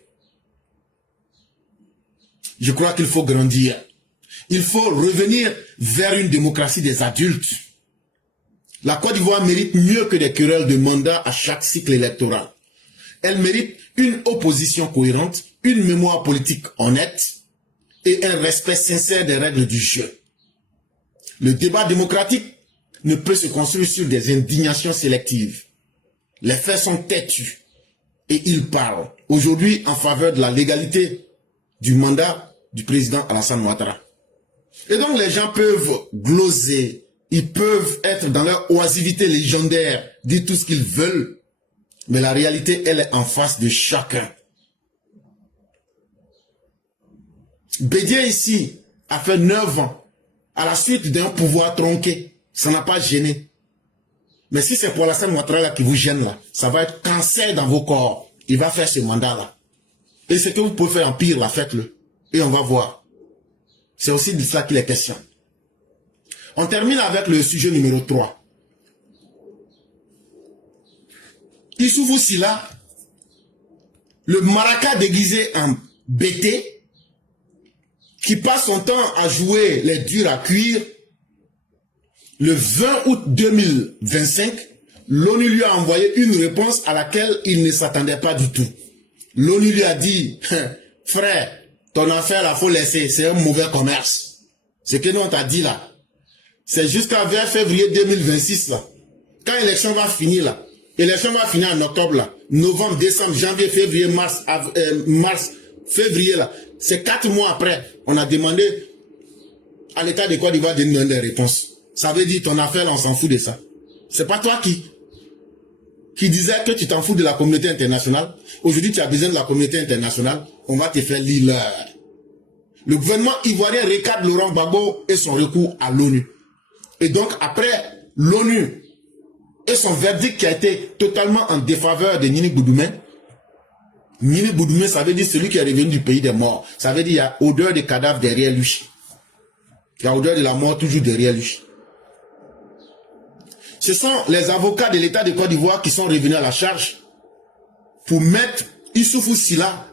Je crois qu'il faut grandir. Il faut revenir vers une démocratie des adultes. La Côte d'Ivoire mérite mieux que des querelles de mandat à chaque cycle électoral. Elle mérite une opposition cohérente, une mémoire politique honnête et un respect sincère des règles du jeu. Le débat démocratique ne peut se construire sur des indignations sélectives. Les faits sont têtus et ils parlent aujourd'hui en faveur de la légalité du mandat du président Alassane Ouattara. Et donc les gens peuvent gloser, ils peuvent être dans leur oisivité légendaire, dire tout ce qu'ils veulent, mais la réalité, elle est en face de chacun. Bédier ici a fait 9 ans à la suite d'un pouvoir tronqué. Ça n'a pas gêné. Mais si c'est pour Alassane Ouattara là qui vous gêne là, ça va être cancer dans vos corps. Il va faire ce mandat là. Et ce que vous pouvez faire en pire là, faites-le. Et on va voir. C'est aussi de ça qu'il est question. On termine avec le sujet numéro 3. Issoufou Silla, le maraca déguisé en BT, qui passe son temps à jouer les durs à cuire, le 20 août 2025, l'ONU lui a envoyé une réponse à laquelle il ne s'attendait pas du tout. L'ONU lui a dit, frère, ton affaire là, faut laisser, c'est un mauvais commerce. Ce que nous on t'a dit là, c'est jusqu'à vers février 2026 là. Quand l'élection va finir là, l'élection va finir en octobre là, novembre, décembre, janvier, février, mars, février là, c'est 4 mois après, on a demandé à l'État de Côte d'Ivoire de nous donner des réponses. Ça veut dire ton affaire là, on s'en fout de ça. C'est pas toi qui disais que tu t'en fous de la communauté internationale. Aujourd'hui, tu as besoin de la communauté internationale. On va te faire lire. Le gouvernement ivoirien recadre Laurent Gbagbo et son recours à l'ONU. Et donc, après l'ONU et son verdict qui a été totalement en défaveur de Nini Boudoumé. Nini Boudoumé, ça veut dire celui qui est revenu du pays des morts. Ça veut dire qu'il y a odeur de cadavre derrière lui. Il y a odeur de la mort toujours derrière lui. Ce sont les avocats de l'État de Côte d'Ivoire qui sont revenus à la charge pour mettre Issoufou Silla,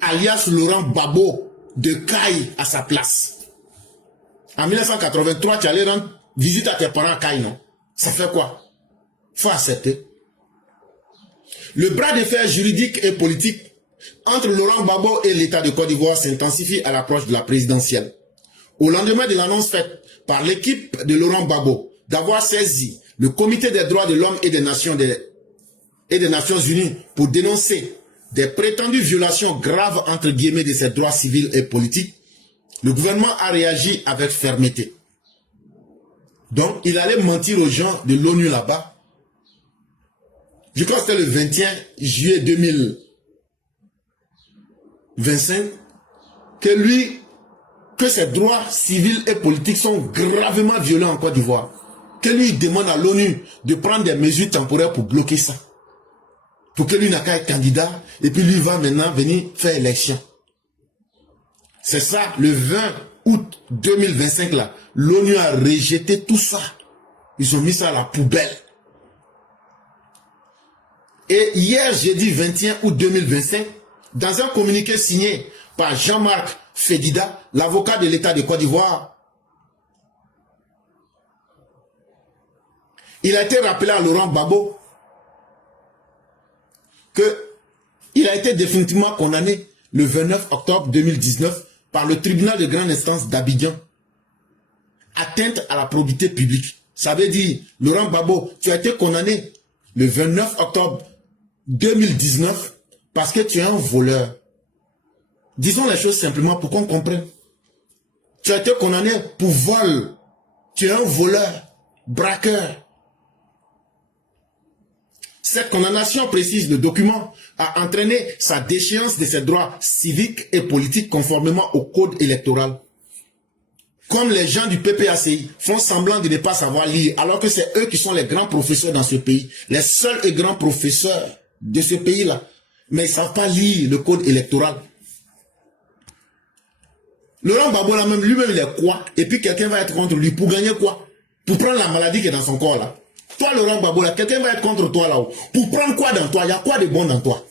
alias Laurent Gbagbo, de Caille à sa place. En 1983, tu allais rendre visite à tes parents à Caille, non? Ça fait quoi? Faut accepter. Le bras de fer juridique et politique entre Laurent Gbagbo et l'État de Côte d'Ivoire s'intensifie à l'approche de la présidentielle. Au lendemain de l'annonce faite par l'équipe de Laurent Gbagbo d'avoir saisi le Comité des droits de l'homme et des Nations Unies pour dénoncer des prétendues violations graves entre guillemets de ses droits civils et politiques, le gouvernement a réagi avec fermeté. Donc, il allait mentir aux gens de l'ONU là-bas. Je crois que c'était le 21 juillet 2025 que ses droits civils et politiques sont gravement violents en Côte d'Ivoire. Que lui demande à l'ONU de prendre des mesures temporaires pour bloquer ça. Pour que lui n'a qu'à être candidat et puis lui va maintenant venir faire élection. C'est ça, le 20 août 2025 là, l'ONU a rejeté tout ça. Ils ont mis ça à la poubelle. Et hier, jeudi 21 août 2025, dans un communiqué signé par Jean-Marc Fedida, l'avocat de l'État de Côte d'Ivoire, il a été rappelé à Laurent Gbagbo qu'il a été définitivement condamné le 29 octobre 2019 par le tribunal de grande instance d'Abidjan. Atteinte à la probité publique. Ça veut dire, Laurent Gbagbo, tu as été condamné le 29 octobre 2019 parce que tu es un voleur. Disons les choses simplement pour qu'on comprenne. Tu as été condamné pour vol. Tu es un voleur, braqueur. Cette condamnation, précise le document, a entraîné sa déchéance de ses droits civiques et politiques conformément au code électoral. Comme les gens du PPACI font semblant de ne pas savoir lire, alors que c'est eux qui sont les grands professeurs dans ce pays, les seuls et grands professeurs de ce pays-là, mais ils ne savent pas lire le code électoral. Laurent Gbagbo là même, lui-même il est quoi? Et puis quelqu'un va être contre lui pour gagner quoi? Pour prendre la maladie qui est dans son corps là. Toi Laurent Gbagbo là, quelqu'un va être contre toi là-haut. Pour prendre quoi dans toi? Il y a quoi de bon dans toi?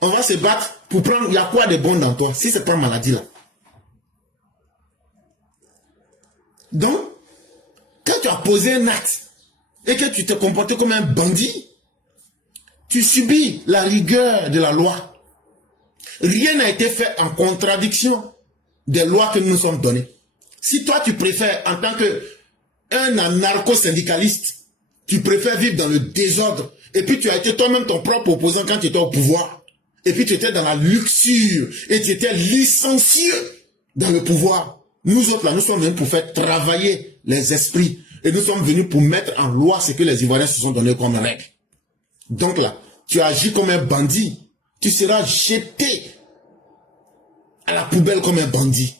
On va se battre pour prendre, il y a quoi de bon dans toi? Si c'est pas maladie là. Donc, quand tu as posé un acte et que tu te comportes comme un bandit, tu subis la rigueur de la loi. Rien n'a été fait en contradiction des lois que nous nous sommes données. Si toi tu préfères, en tant qu'un anarcho-syndicaliste, tu préfères vivre dans le désordre, et puis tu as été toi-même ton propre opposant quand tu étais au pouvoir, et puis tu étais dans la luxure, et tu étais licencieux dans le pouvoir. Nous autres là, nous sommes venus pour faire travailler les esprits, et nous sommes venus pour mettre en loi ce que les Ivoiriens se sont donnés comme règle. Donc là, tu agis comme un bandit, tu seras jeté à la poubelle comme un bandit.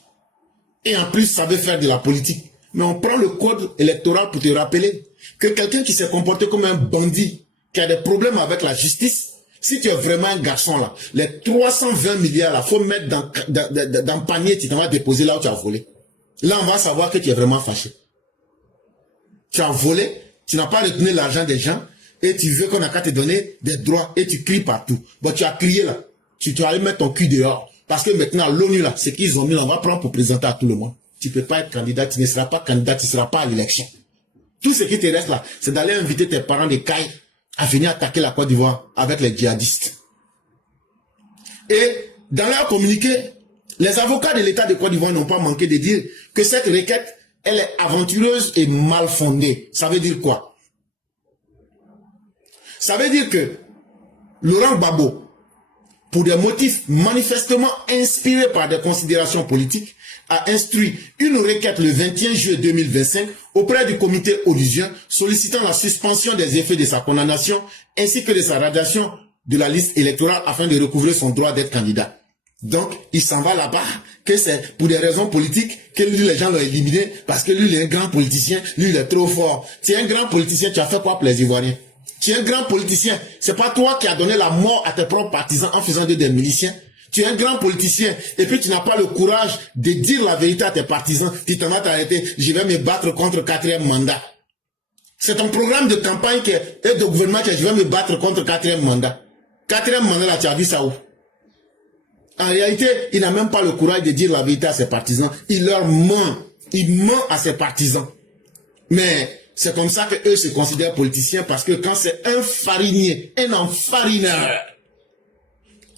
Et en plus, ça veut faire de la politique. Mais on prend le code électoral pour te rappeler que quelqu'un qui s'est comporté comme un bandit, qui a des problèmes avec la justice, si tu es vraiment un garçon là, les 320 milliards là, faut mettre dans le panier, tu t'en vas déposer là où tu as volé. Là, on va savoir que tu es vraiment fâché. Tu as volé, tu n'as pas retenu l'argent des gens, et tu veux qu'on a qu'à te donner des droits, et tu cries partout. Bon, tu as crié là, tu vas aller mettre ton cul dehors. Parce que maintenant, l'ONU là, ce qu'ils ont mis, on va prendre pour présenter à tout le monde. Tu ne peux pas être candidat, tu ne seras pas candidat, tu ne seras pas à l'élection. Tout ce qui te reste là, c'est d'aller inviter tes parents de Caille à venir attaquer la Côte d'Ivoire avec les djihadistes. Et dans leur communiqué, les avocats de l'État de Côte d'Ivoire n'ont pas manqué de dire que cette requête, elle est aventureuse et mal fondée. Ça veut dire quoi? Ça veut dire que Laurent Gbagbo, pour des motifs manifestement inspirés par des considérations politiques, a instruit une requête le 21 juillet 2025 auprès du comité onusien sollicitant la suspension des effets de sa condamnation ainsi que de sa radiation de la liste électorale afin de recouvrer son droit d'être candidat. Donc, il s'en va là-bas, que c'est pour des raisons politiques que lui, les gens l'ont éliminé parce que lui, il est un grand politicien, lui, il est trop fort. Tu es un grand politicien, tu as fait quoi pour les Ivoiriens? Tu es un grand politicien. C'est pas toi qui as donné la mort à tes propres partisans en faisant des miliciens. Tu es un grand politicien et puis tu n'as pas le courage de dire la vérité à tes partisans. Tu t'en vas t'arrêter. Je vais me battre contre le 4e mandat. C'est ton programme de campagne et de gouvernement que je vais me battre contre le 4e mandat. 4e mandat là, tu as vu ça où? En réalité, il n'a même pas le courage de dire la vérité à ses partisans. Il leur ment. Il ment à ses partisans. Mais c'est comme ça qu'eux se considèrent politiciens parce que quand c'est un farinier, un enfarineur,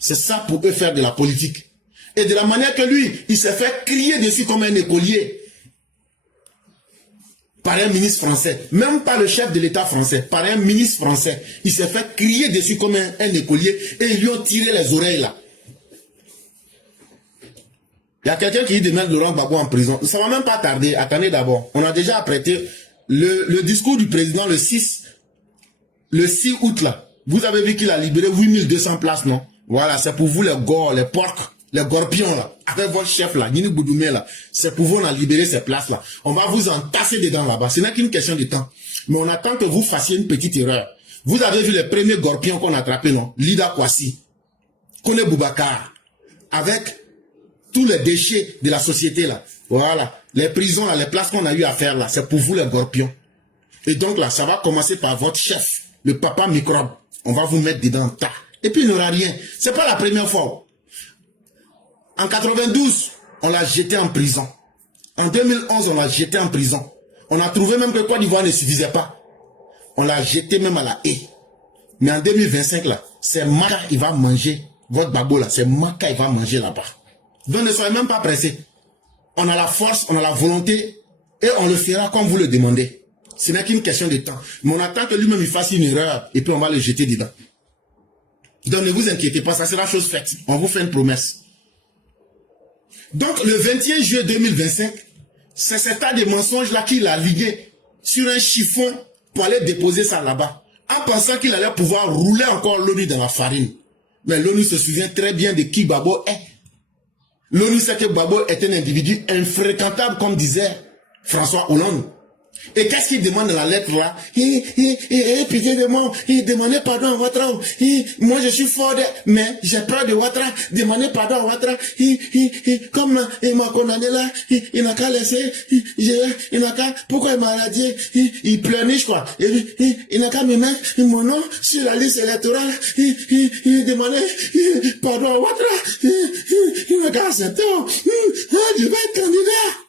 c'est ça pour eux faire de la politique. Et de la manière que lui, il s'est fait crier dessus comme un écolier par un ministre français, même pas le chef de l'État français, par un ministre français. Il s'est fait crier dessus comme un écolier et ils lui ont tiré les oreilles là. Il y a quelqu'un qui dit de mettre Laurent Gbagbo en prison. Ça va même pas tarder. Attendez d'abord. On a déjà apprêté le discours du président le 6 août là. Vous avez vu qu'il a libéré 8200 places, non? Voilà, c'est pour vous les gors, les porcs, les gorpions là. Avec votre chef là, Nini Boudoumé là. C'est pour vous on a libéré ces places là. On va vous entasser dedans là-bas. Ce n'est qu'une question de temps. Mais on attend que vous fassiez une petite erreur. Vous avez vu les premiers gorpions qu'on a attrapés, non? Lida Kwasi, Kone Boubacar, avec tous les déchets de la société là. Voilà. Les prisons là, les places qu'on a eu à faire là, c'est pour vous les gorpions. Et donc là, ça va commencer par votre chef, le papa microbe. On va vous mettre dedans tas. Et puis il n'y aura rien. C'est pas la première fois. En 92, on l'a jeté en prison. En 2011, on l'a jeté en prison. On a trouvé même que Côte d'Ivoire ne suffisait pas. On l'a jeté même à la haie. Mais en 2025 là, c'est Maka il va manger. Votre Gbagbo là, c'est Maka il va manger là-bas. Donc ne soyez même pas pressés. On a la force, on a la volonté et on le fera comme vous le demandez. Ce n'est qu'une question de temps. Mais on attend que lui-même il fasse une erreur et puis on va le jeter dedans. Donc ne vous inquiétez pas, ça sera chose faite. On vous fait une promesse. Donc le 21 juillet 2025, c'est cet tas de mensonges là qu'il a ligué sur un chiffon pour aller déposer ça là-bas, en pensant qu'il allait pouvoir rouler encore l'ONU dans la farine. Mais l'ONU se souvient très bien de qui Gbagbo est. L'ONU sait que Gbagbo est un individu infréquentable, comme disait François Hollande. Et qu'est-ce qu'il demande dans la lettre là? Pitié de moi, demandez pardon à Ouattara. Moi je suis fort, mais j'ai peur de Ouattara. Demandez pardon à Ouattara. Comme il m'a condamné là, il n'a qu'à laisser. Il n'a qu'à, pourquoi il m'a radié? Il pleurniche quoi. Il n'a qu'à me mettre mon nom sur la liste électorale. Il demandait pardon à Ouattara. Il n'a qu'à accepter. Je vais être candidat.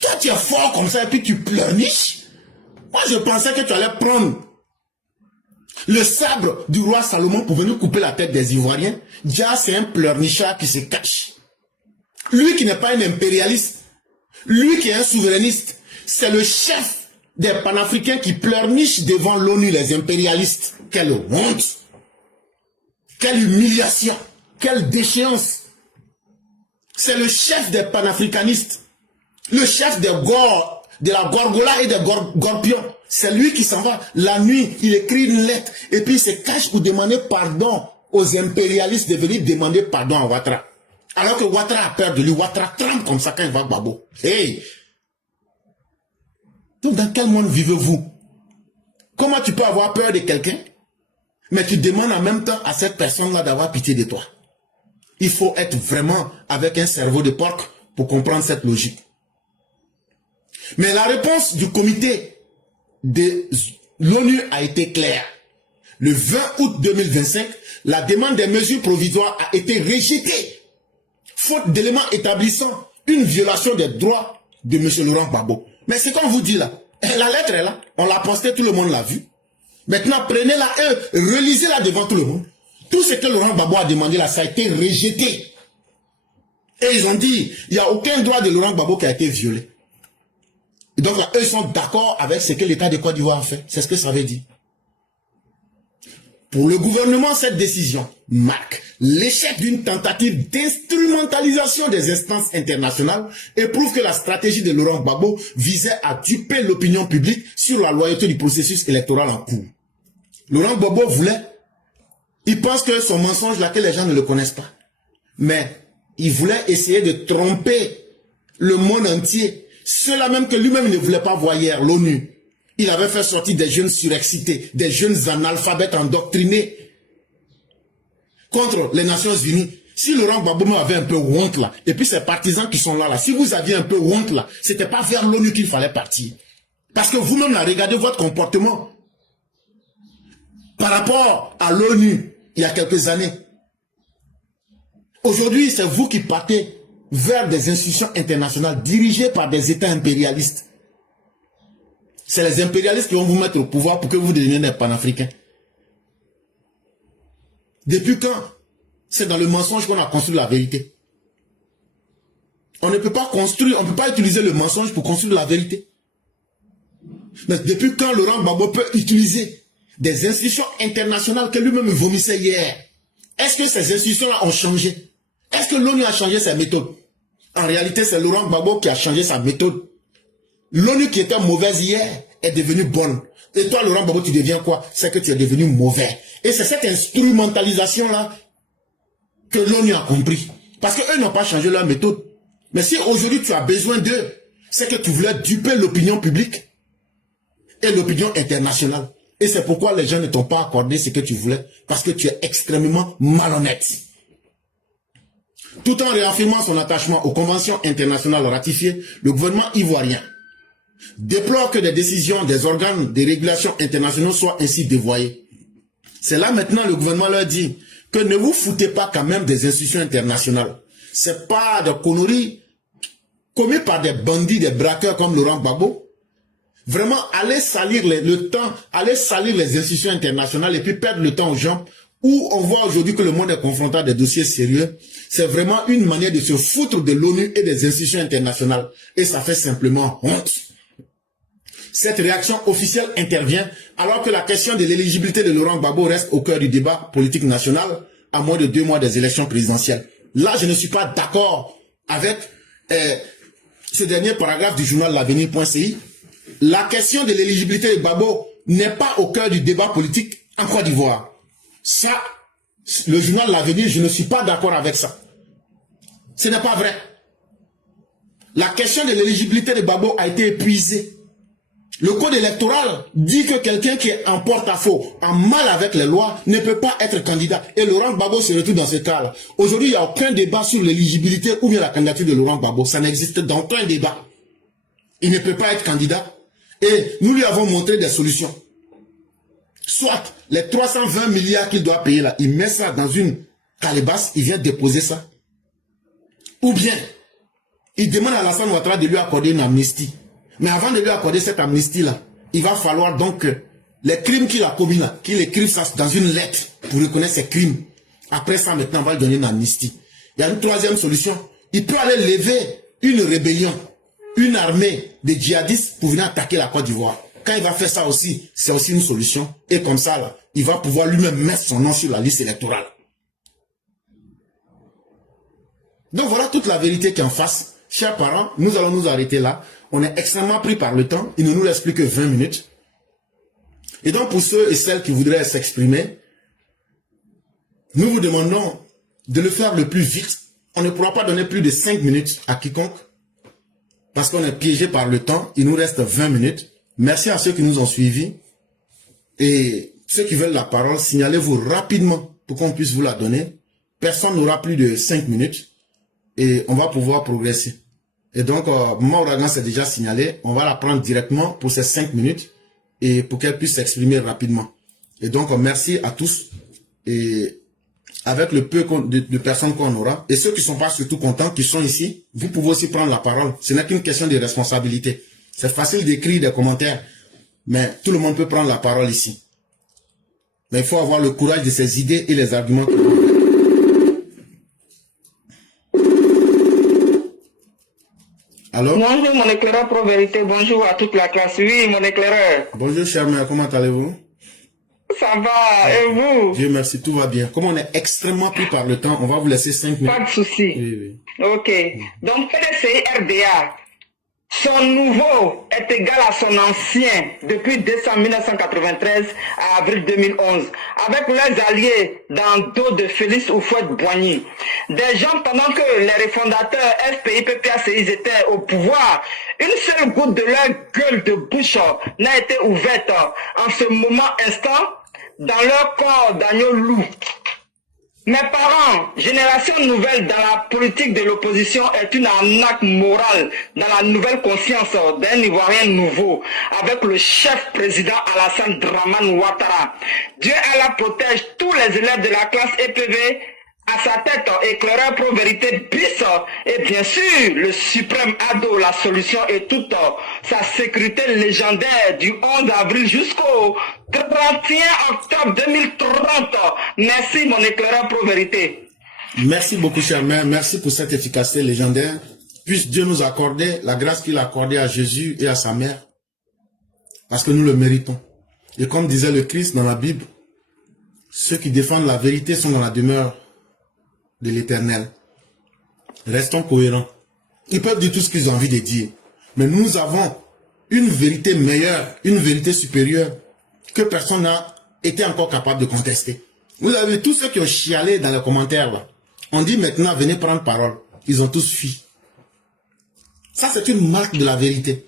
Toi, tu es fort comme ça et puis tu pleurniches. Moi, je pensais que tu allais prendre le sabre du roi Salomon pour venir couper la tête des Ivoiriens. Déjà, c'est un pleurnichard qui se cache. Lui qui n'est pas un impérialiste, lui qui est un souverainiste, c'est le chef des panafricains qui pleurnichent devant l'ONU, les impérialistes. Quelle honte! Quelle humiliation! Quelle déchéance! C'est le chef des panafricanistes. Le chef des de la Gorgola et des Gorpions, c'est lui qui s'en va. La nuit, il écrit une lettre et puis il se cache pour demander pardon aux impérialistes de venir demander pardon à Ouattara. Alors que Ouattara a peur de lui. Ouattara tremble comme ça quand il va Gbagbo. Hey! Donc dans quel monde vivez-vous? Comment tu peux avoir peur de quelqu'un, mais tu demandes en même temps à cette personne-là d'avoir pitié de toi? Il faut être vraiment avec un cerveau de porc pour comprendre cette logique. Mais la réponse du comité de l'ONU a été claire. Le 20 août 2025, la demande des mesures provisoires a été rejetée, faute d'éléments établissant une violation des droits de M. Laurent Gbagbo. Mais c'est comme vous dit là, la lettre est là, on l'a postée, tout le monde l'a vue. Maintenant, prenez-la et relisez-la devant tout le monde. Tout ce que Laurent Gbagbo a demandé là, ça a été rejeté. Et ils ont dit, il n'y a aucun droit de Laurent Gbagbo qui a été violé. Et donc là, eux sont d'accord avec ce que l'État de Côte d'Ivoire a fait. C'est ce que ça veut dire. Pour le gouvernement, cette décision marque l'échec d'une tentative d'instrumentalisation des instances internationales et prouve que la stratégie de Laurent Gbagbo visait à duper l'opinion publique sur la loyauté du processus électoral en cours. Laurent Gbagbo il pense que son mensonge là, que les gens ne le connaissent pas. Mais il voulait essayer de tromper le monde entier. Ceux-là même que lui-même ne voulait pas voir hier, l'ONU. Il avait fait sortir des jeunes surexcités, des jeunes analphabètes endoctrinés contre les Nations Unies. Si Laurent Gbagbo avait un peu honte là, et puis ses partisans qui sont là, si vous aviez un peu honte là, c'était pas vers l'ONU qu'il fallait partir. Parce que vous-même là, regardez votre comportement par rapport à l'ONU il y a quelques années. Aujourd'hui, c'est vous qui partez vers des institutions internationales dirigées par des États impérialistes. C'est les impérialistes qui vont vous mettre au pouvoir pour que vous deveniez des panafricains. Depuis quand? C'est dans le mensonge qu'on a construit la vérité. On ne peut pas construire, on ne peut pas utiliser le mensonge pour construire la vérité. Mais depuis quand Laurent Gbagbo peut utiliser des institutions internationales que lui-même vomissait hier? Est-ce que ces institutions-là ont changé? Est-ce que l'ONU a changé sa méthode? En réalité, c'est Laurent Gbagbo qui a changé sa méthode. L'ONU qui était mauvaise hier est devenue bonne. Et toi, Laurent Gbagbo, tu deviens quoi? C'est que tu es devenu mauvais. Et c'est cette instrumentalisation-là que l'ONU a compris. Parce qu'eux n'ont pas changé leur méthode. Mais si aujourd'hui tu as besoin d'eux, c'est que tu voulais duper l'opinion publique et l'opinion internationale. Et c'est pourquoi les gens ne t'ont pas accordé ce que tu voulais. Parce que tu es extrêmement malhonnête. Tout en réaffirmant son attachement aux conventions internationales ratifiées, le gouvernement ivoirien déplore que des décisions des organes de régulation internationaux soient ainsi dévoyées. C'est là maintenant le gouvernement leur dit que ne vous foutez pas quand même des institutions internationales. C'est pas de conneries commis par des bandits, des braqueurs comme Laurent Gbagbo. Vraiment, allez salir allez salir les institutions internationales et puis perdre le temps aux gens où on voit aujourd'hui que le monde est confronté à des dossiers sérieux. C'est vraiment une manière de se foutre de l'ONU et des institutions internationales. Et ça fait simplement honte. Cette réaction officielle intervient alors que la question de l'éligibilité de Laurent Gbagbo reste au cœur du débat politique national à moins de 2 mois des élections présidentielles. Là, je ne suis pas d'accord avec ce dernier paragraphe du journal l'avenir.ci la question de l'éligibilité de Gbagbo n'est pas au cœur du débat politique en Côte d'Ivoire. Ça, le journal L'Avenir, je ne suis pas d'accord avec ça. Ce n'est pas vrai. La question de l'éligibilité de Gbagbo a été épuisée. Le code électoral dit que quelqu'un qui est en porte-à-faux, en mal avec les lois, ne peut pas être candidat. Et Laurent Gbagbo se retrouve dans ce cas-là. Aujourd'hui, il n'y a aucun débat sur l'éligibilité ou bien la candidature de Laurent Gbagbo. Ça n'existe dans aucun débat. Il ne peut pas être candidat. Et nous lui avons montré des solutions. Soit les 320 milliards qu'il doit payer là, il met ça dans une calebasse, il vient déposer ça. Ou bien, il demande à Alassane Ouattara de lui accorder une amnistie. Mais avant de lui accorder cette amnistie-là, il va falloir donc que les crimes qu'il a commis là, qu'il écrive ça dans une lettre pour reconnaître ses crimes. Après ça, maintenant, on va lui donner une amnistie. Il y a une troisième solution. Il peut aller lever une rébellion, une armée de djihadistes pour venir attaquer la Côte d'Ivoire. Quand il va faire ça aussi, c'est aussi une solution. Et comme ça, là, il va pouvoir lui-même mettre son nom sur la liste électorale. Donc voilà toute la vérité qui est en face. Chers parents, nous allons nous arrêter là. On est extrêmement pris par le temps. Il ne nous reste plus que 20 minutes. Et donc pour ceux et celles qui voudraient s'exprimer, nous vous demandons de le faire le plus vite. On ne pourra pas donner plus de 5 minutes à quiconque. Parce qu'on est piégé par le temps. Il nous reste 20 minutes. Merci à ceux qui nous ont suivis. Et ceux qui veulent la parole, signalez-vous rapidement pour qu'on puisse vous la donner. Personne n'aura plus de 5 minutes. Et on va pouvoir progresser. Et donc, Maman Ouragan s'est déjà signalé. On va la prendre directement pour ces 5 minutes. Et pour qu'elle puisse s'exprimer rapidement. Et donc, merci à tous. Et avec le peu de personnes qu'on aura. Et ceux qui ne sont pas surtout contents, qui sont ici, vous pouvez aussi prendre la parole. Ce n'est qu'une question de responsabilité. C'est facile d'écrire des commentaires, mais tout le monde peut prendre la parole ici. Mais il faut avoir le courage de ses idées et les arguments. Alors? Bonjour mon éclaireur pro-vérité, bonjour à toute la classe. Oui, mon éclaireur. Bonjour cher mère, comment allez-vous? Ça va, et vous? Dieu merci, tout va bien. Comme on est extrêmement pris par le temps, on va vous laisser 5 minutes. Pas de souci. Oui. Ok. Donc PDCI RDA, son nouveau est égal à son ancien depuis décembre 1993 à avril 2011, avec leurs alliés dans le dos de Félix Houphouët-Boigny. Des gens, pendant que les refondateurs FPI, PPACI étaient au pouvoir, une seule goutte de leur gueule de bouche n'a été ouverte en ce moment instant dans leur corps d'agneau loup. Mes parents, génération nouvelle dans la politique de l'opposition est une arnaque morale dans la nouvelle conscience d'un Ivoirien nouveau avec le chef président Alassane Dramane Ouattara. Dieu Allah protège tous les élèves de la classe EPV à sa tête, éclaireur pro-vérité bis et bien sûr le suprême ado, la solution et toute sa sécurité légendaire du 11 avril jusqu'au 31 octobre 2030. Merci mon éclaireur pro-vérité. Merci beaucoup cher mère, merci pour cette efficacité légendaire. Puisse Dieu nous accorder la grâce qu'il a accordée à Jésus et à sa mère, parce que nous le méritons. Et comme disait le Christ dans la Bible, ceux qui défendent la vérité sont dans la demeure de l'Éternel. Restons cohérents. Ils peuvent dire tout ce qu'ils ont envie de dire, mais nous avons une vérité meilleure, une vérité supérieure que personne n'a été encore capable de contester. Vous avez tous ceux qui ont chialé dans les commentaires là. On dit maintenant venez prendre parole. Ils ont tous fui. Ça c'est une marque de la vérité.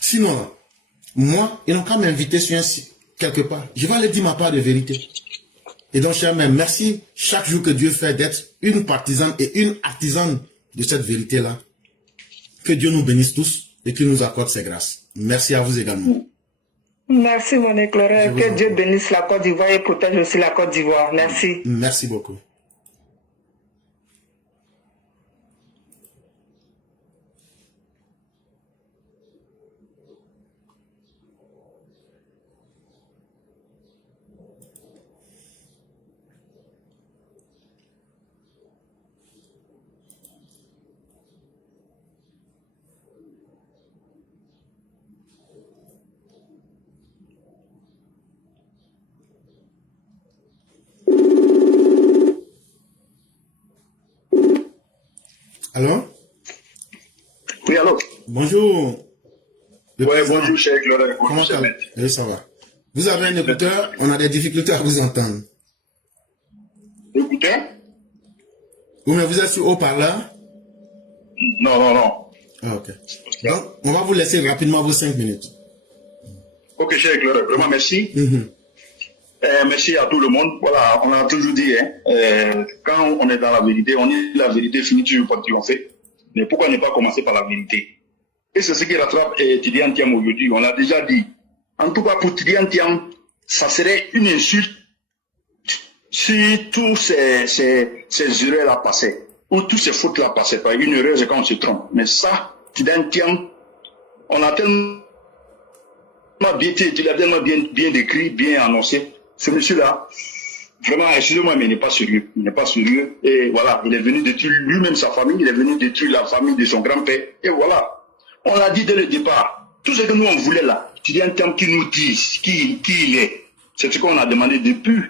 Sinon, moi, ils n'ont qu'à m'inviter sur un site quelque part. Je vais aller dire ma part de vérité. Et donc, chers mères, merci chaque jour que Dieu fait d'être une partisane et une artisane de cette vérité-là. Que Dieu nous bénisse tous et qu'il nous accorde ses grâces. Merci à vous également. Merci mon éclaireur. Que Dieu bénisse la Côte d'Ivoire et protège aussi la Côte d'Ivoire. Merci. Merci beaucoup. Allô? Oui, allô? Bonjour, Le Ouais, président. bonjour, cher Claude. Comment Bonjour, ça va? Semet. Oui, ça va. Vous avez un écouteur, on a des difficultés à vous entendre. Écoutez? Oui, mais vous êtes sur haut-parleur? Non, non, non. Ah, ok. Donc, on va vous laisser rapidement vos 5 minutes. Ok, cher Claude, vraiment merci. Mhm. Merci à tout le monde. Voilà, on a toujours dit, quand on est dans la vérité, on dit la vérité finit toujours par triompher. Mais pourquoi ne pas commencer par la vérité? Et c'est ce qui rattrape Tidiane Thiam aujourd'hui. On l'a déjà dit. En tout cas, pour Tidiane Thiam, ça serait une insulte si tous ces erreurs-là passaient, ou tous ces fautes-là passaient. Pas une erreur, c'est quand on se trompe. Mais ça, Tidiane Thiam, on a tellement bien, tu l'as tellement bien décrit, bien annoncé. Ce monsieur-là, vraiment, excusez-moi, mais il n'est pas sérieux. Il n'est pas sérieux. Et voilà, il est venu détruire lui-même sa famille, il est venu détruire la famille de son grand-père. Et voilà. On l'a dit dès le départ. Tout ce que nous, on voulait là, Tidiane Thiam qui nous dise qui il est, c'est ce qu'on a demandé depuis.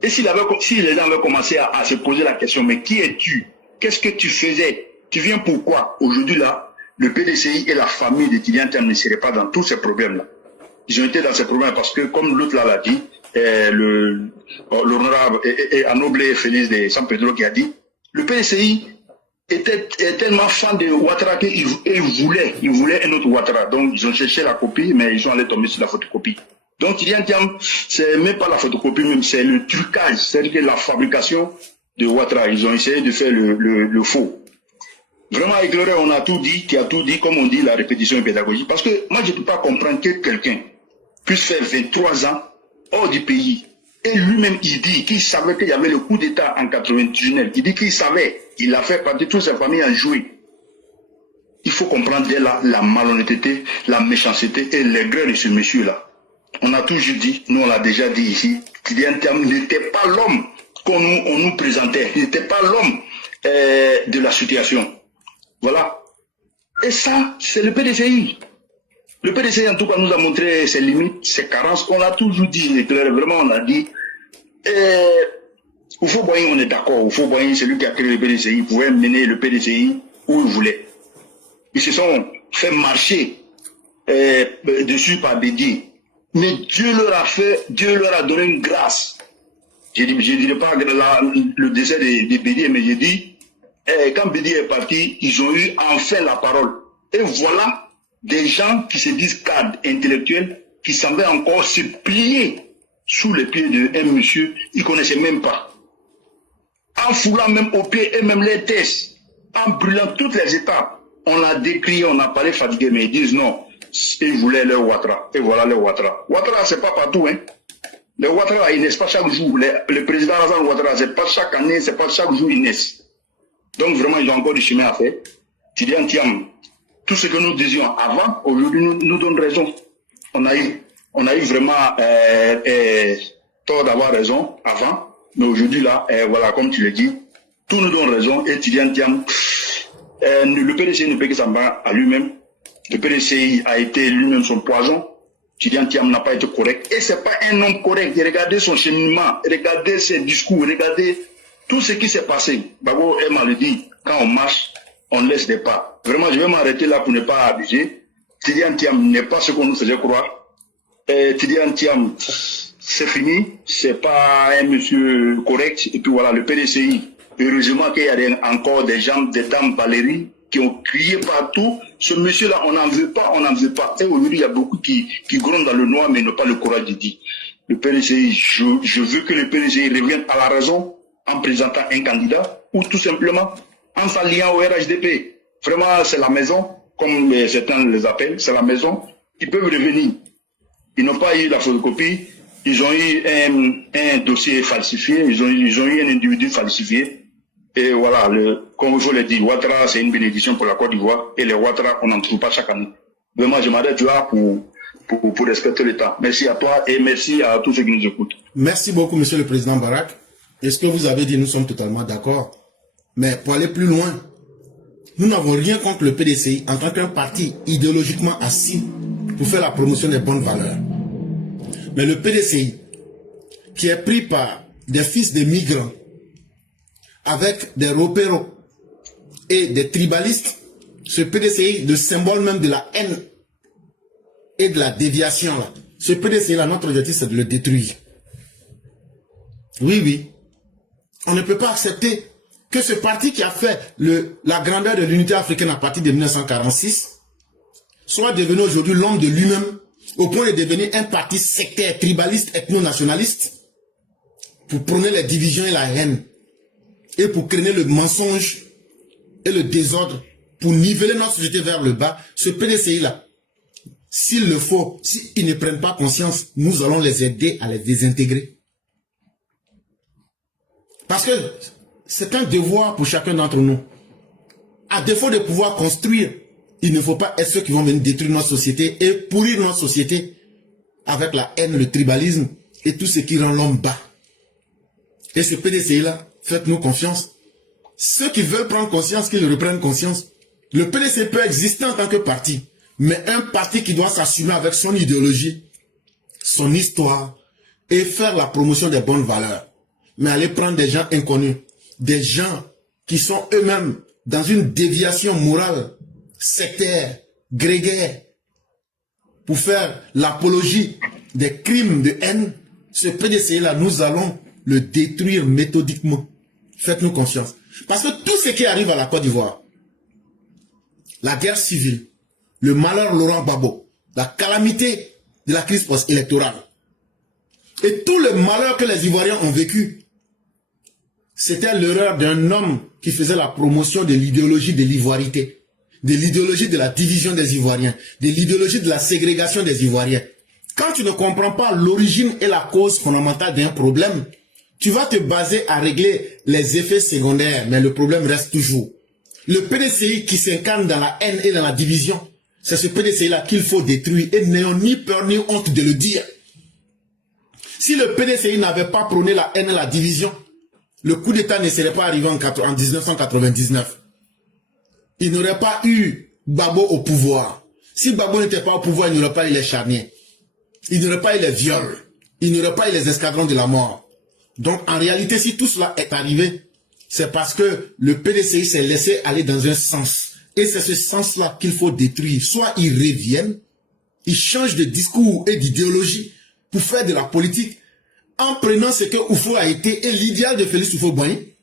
Et si les gens avaient commencé à se poser la question, mais qui es-tu? Qu'est-ce que tu faisais? Tu viens pourquoi? Aujourd'hui là, le PDCI et la famille de Tidiane Thiam ne seraient pas dans tous ces problèmes-là. Ils ont été dans ces problèmes parce que, comme l'autre là l'a dit, l'honorable et Anoblé Félix de San Pedro qui a dit, le PDCI est tellement fan de Ouattara qu'il voulait un autre Ouattara. Donc ils ont cherché la copie, mais ils sont allés tomber sur la photocopie. Donc Tidiane Thiam, c'est même pas la photocopie, même c'est le trucage, c'est-à-dire la fabrication de Ouattara. Ils ont essayé de faire le faux. Vraiment éclairé, on a tout dit, tu as tout dit, comme on dit, la répétition est pédagogique. Parce que moi, je ne peux pas comprendre que quelqu'un puisse faire 23 ans hors du pays. Et lui-même, il dit qu'il savait qu'il y avait le coup d'État en 99. Il dit qu'il savait, il a fait partie de toute sa famille à jouer. Il faut comprendre dès là la malhonnêteté, la méchanceté et l'aigreur de ce monsieur-là. On a toujours dit, nous on l'a déjà dit ici, Tidiane Thiam n'était pas l'homme qu'on nous présentait. Il n'était pas l'homme de la situation. Voilà. Et ça, c'est le PDCI. Le PDCI, en tout cas, nous a montré ses limites, ses carences. On l'a toujours dit, vraiment, on a dit. Houphouët-Boigny, on est d'accord. Houphouët-Boigny, c'est lui qui a créé le PDCI. Il pouvait mener le PDCI où il voulait. Ils se sont fait marcher dessus par Bédié. Mais Dieu leur a donné une grâce. Je ne dirais pas le décès de Bédié, mais j'ai dit, quand Bédié est parti, ils ont eu enfin la parole. Et voilà des gens qui se disent cadres intellectuels, qui semblaient encore se plier sous les pieds d'un monsieur, ils ne connaissaient même pas. En foulant même aux pieds et même les tests, en brûlant toutes les étapes, on a décrit, on a parlé fatigué, mais ils disent non, ils voulaient leur Ouattara. Et voilà leur Ouattara. Ouattara, c'est pas partout, hein. Les Ouattara, ils naissent pas chaque jour. Le président Alassane Ouattara, c'est pas chaque année, c'est pas chaque jour ils naissent. Donc vraiment, ils ont encore du chemin à faire. Tidiane Thiam, tout ce que nous disions avant, aujourd'hui nous donne raison. On a eu vraiment tort d'avoir raison avant, mais aujourd'hui là, voilà, comme tu le dis, tout nous donne raison. Et Tidiane Thiam, le PDCI ne peut que s'en battre à lui-même. Le PDCI a été lui-même son poison. Tidiane Thiam n'a pas été correct. Et c'est pas un homme correct. Regardez son cheminement, regardez ses discours, regardez tout ce qui s'est passé. Babo Emma le dit, quand on marche, on laisse des pas. Vraiment, je vais m'arrêter là pour ne pas abuser. Tidiane Thiam n'est pas ce qu'on nous faisait croire. Tidiane Thiam, c'est fini. C'est pas un monsieur correct. Et puis voilà, le PDCI. Heureusement qu'il y a encore des gens, des dames Valérie, qui ont crié partout. Ce monsieur-là, on n'en veut pas, on n'en veut pas. Et aujourd'hui, il y a beaucoup qui grondent dans le noir, mais n'ont pas le courage de dire. Le PDCI, je veux que le PDCI revienne à la raison en présentant un candidat ou tout simplement en s'alliant au RHDP. Vraiment, c'est la maison, comme certains les appellent, c'est la maison. Ils peuvent revenir. Ils n'ont pas eu la photocopie, ils ont eu un dossier falsifié, ils ont eu un individu falsifié. Et voilà, comme il faut le dire, Ouattara, c'est une bénédiction pour la Côte d'Ivoire. Et les Ouattara, on n'en trouve pas chaque année. Vraiment, je m'arrête là pour respecter le temps. Merci à toi et merci à tous ceux qui nous écoutent. Merci beaucoup, Monsieur le Président Barak. Et ce que vous avez dit, nous sommes totalement d'accord. Mais pour aller plus loin, nous n'avons rien contre le PDCI en tant qu'un parti idéologiquement assis pour faire la promotion des bonnes valeurs. Mais le PDCI, qui est pris par des fils de migrants, avec des ropéros et des tribalistes, ce PDCI, le symbole même de la haine et de la déviation là. Ce PDCI là, notre objectif c'est de le détruire. Oui, oui. On ne peut pas accepter que ce parti qui a fait la grandeur de l'unité africaine à partir de 1946 soit devenu aujourd'hui l'homme de lui-même au point de devenir un parti sectaire, tribaliste, ethno-nationaliste pour prôner les divisions et la haine et pour créer le mensonge et le désordre pour niveler notre société vers le bas. Ce PDCI-là, s'il le faut, s'ils ne prennent pas conscience, nous allons les aider à les désintégrer. Parce que c'est un devoir pour chacun d'entre nous. À défaut de pouvoir construire, il ne faut pas être ceux qui vont venir détruire notre société et pourrir notre société avec la haine, le tribalisme et tout ce qui rend l'homme bas. Et ce PDCI-là, faites-nous confiance. Ceux qui veulent prendre conscience, qu'ils reprennent conscience. Le PDCI peut exister en tant que parti, mais un parti qui doit s'assumer avec son idéologie, son histoire et faire la promotion des bonnes valeurs. Mais aller prendre des gens inconnus, des gens qui sont eux-mêmes dans une déviation morale, sectaire, grégaire, pour faire l'apologie des crimes de haine, ce PDCI-là, nous allons le détruire méthodiquement. Faites-nous confiance. Parce que tout ce qui arrive à la Côte d'Ivoire, la guerre civile, le malheur Laurent Gbagbo, la calamité de la crise post-électorale, et tout le malheur que les Ivoiriens ont vécu, c'était l'erreur d'un homme qui faisait la promotion de l'idéologie de l'ivoirité, de l'idéologie de la division des Ivoiriens, de l'idéologie de la ségrégation des Ivoiriens. Quand tu ne comprends pas l'origine et la cause fondamentale d'un problème, tu vas te baser à régler les effets secondaires, mais le problème reste toujours. Le PDCI qui s'incarne dans la haine et dans la division, c'est ce PDCI-là qu'il faut détruire et n'ayons ni peur ni honte de le dire. Si le PDCI n'avait pas prôné la haine et la division, le coup d'État ne serait pas arrivé en 1999. Il n'aurait pas eu Gbagbo au pouvoir. Si Gbagbo n'était pas au pouvoir, il n'y aurait pas eu les charniers. Il n'y aurait pas eu les viols. Il n'y aurait pas eu les escadrons de la mort. Donc en réalité, si tout cela est arrivé, c'est parce que le PDCI s'est laissé aller dans un sens. Et c'est ce sens-là qu'il faut détruire. Soit ils reviennent, ils changent de discours et d'idéologie pour faire de la politique en prenant ce que Oufo a été et l'idéal de Félix Houphouët-Boigny,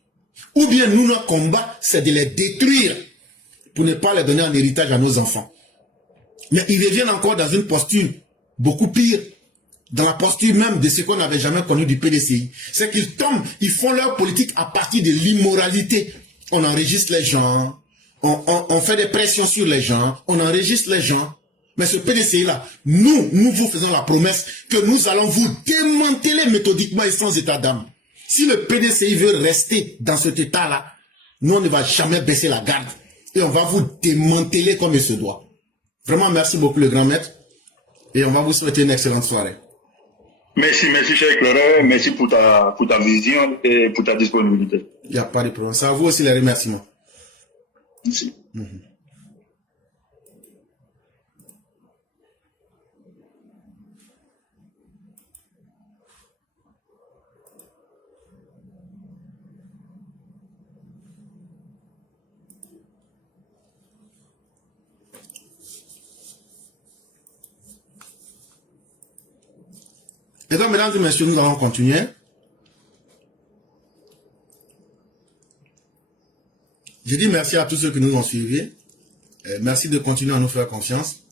ou bien nous, notre combat, c'est de les détruire pour ne pas les donner en héritage à nos enfants. Mais ils reviennent encore dans une posture beaucoup pire, dans la posture même de ce qu'on n'avait jamais connu du PDCI. C'est qu'ils tombent, ils font leur politique à partir de l'immoralité. On enregistre les gens, on fait des pressions sur les gens, on enregistre les gens. Mais ce PDCI-là, nous vous faisons la promesse que nous allons vous démanteler méthodiquement et sans état d'âme. Si le PDCI veut rester dans cet état-là, nous, on ne va jamais baisser la garde. Et on va vous démanteler comme il se doit. Vraiment, merci beaucoup, le grand maître. Et on va vous souhaiter une excellente soirée. Merci, cher éclaireur. Merci pour ta vision et pour ta disponibilité. Il n'y a pas de problème. Ça à vous aussi les remerciements. Merci. Et donc, mesdames et messieurs, nous allons continuer. Je dis merci à tous ceux qui nous ont suivis. Merci de continuer à nous faire confiance.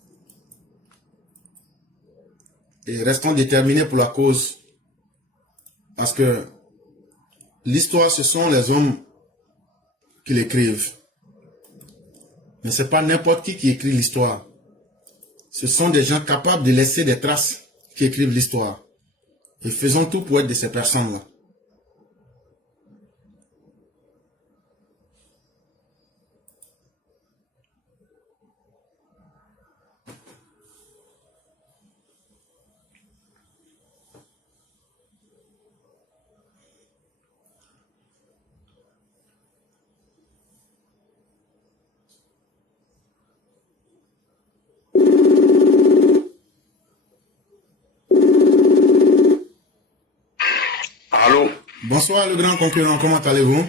Et restons déterminés pour la cause. Parce que l'histoire, ce sont les hommes qui l'écrivent. Mais ce n'est pas n'importe qui écrit l'histoire. Ce sont des gens capables de laisser des traces qui écrivent l'histoire. Et faisons tout pour être de ces personnes-là. Bonsoir le grand concurrent, comment allez-vous?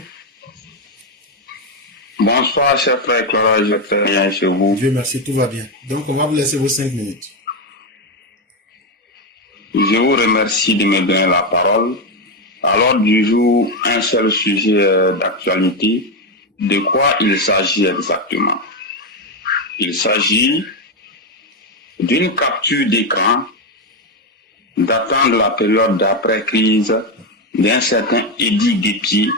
Bonsoir cher frère Clara, je fais rien chez vous. Dieu merci, tout va bien. Donc on va vous laisser vos 5 minutes. Je vous remercie de me donner la parole. À l'ordre du jour, un seul sujet d'actualité. De quoi il s'agit exactement? Il s'agit d'une capture d'écran datant de la période d'après-crise d'un certain Eddy Guépier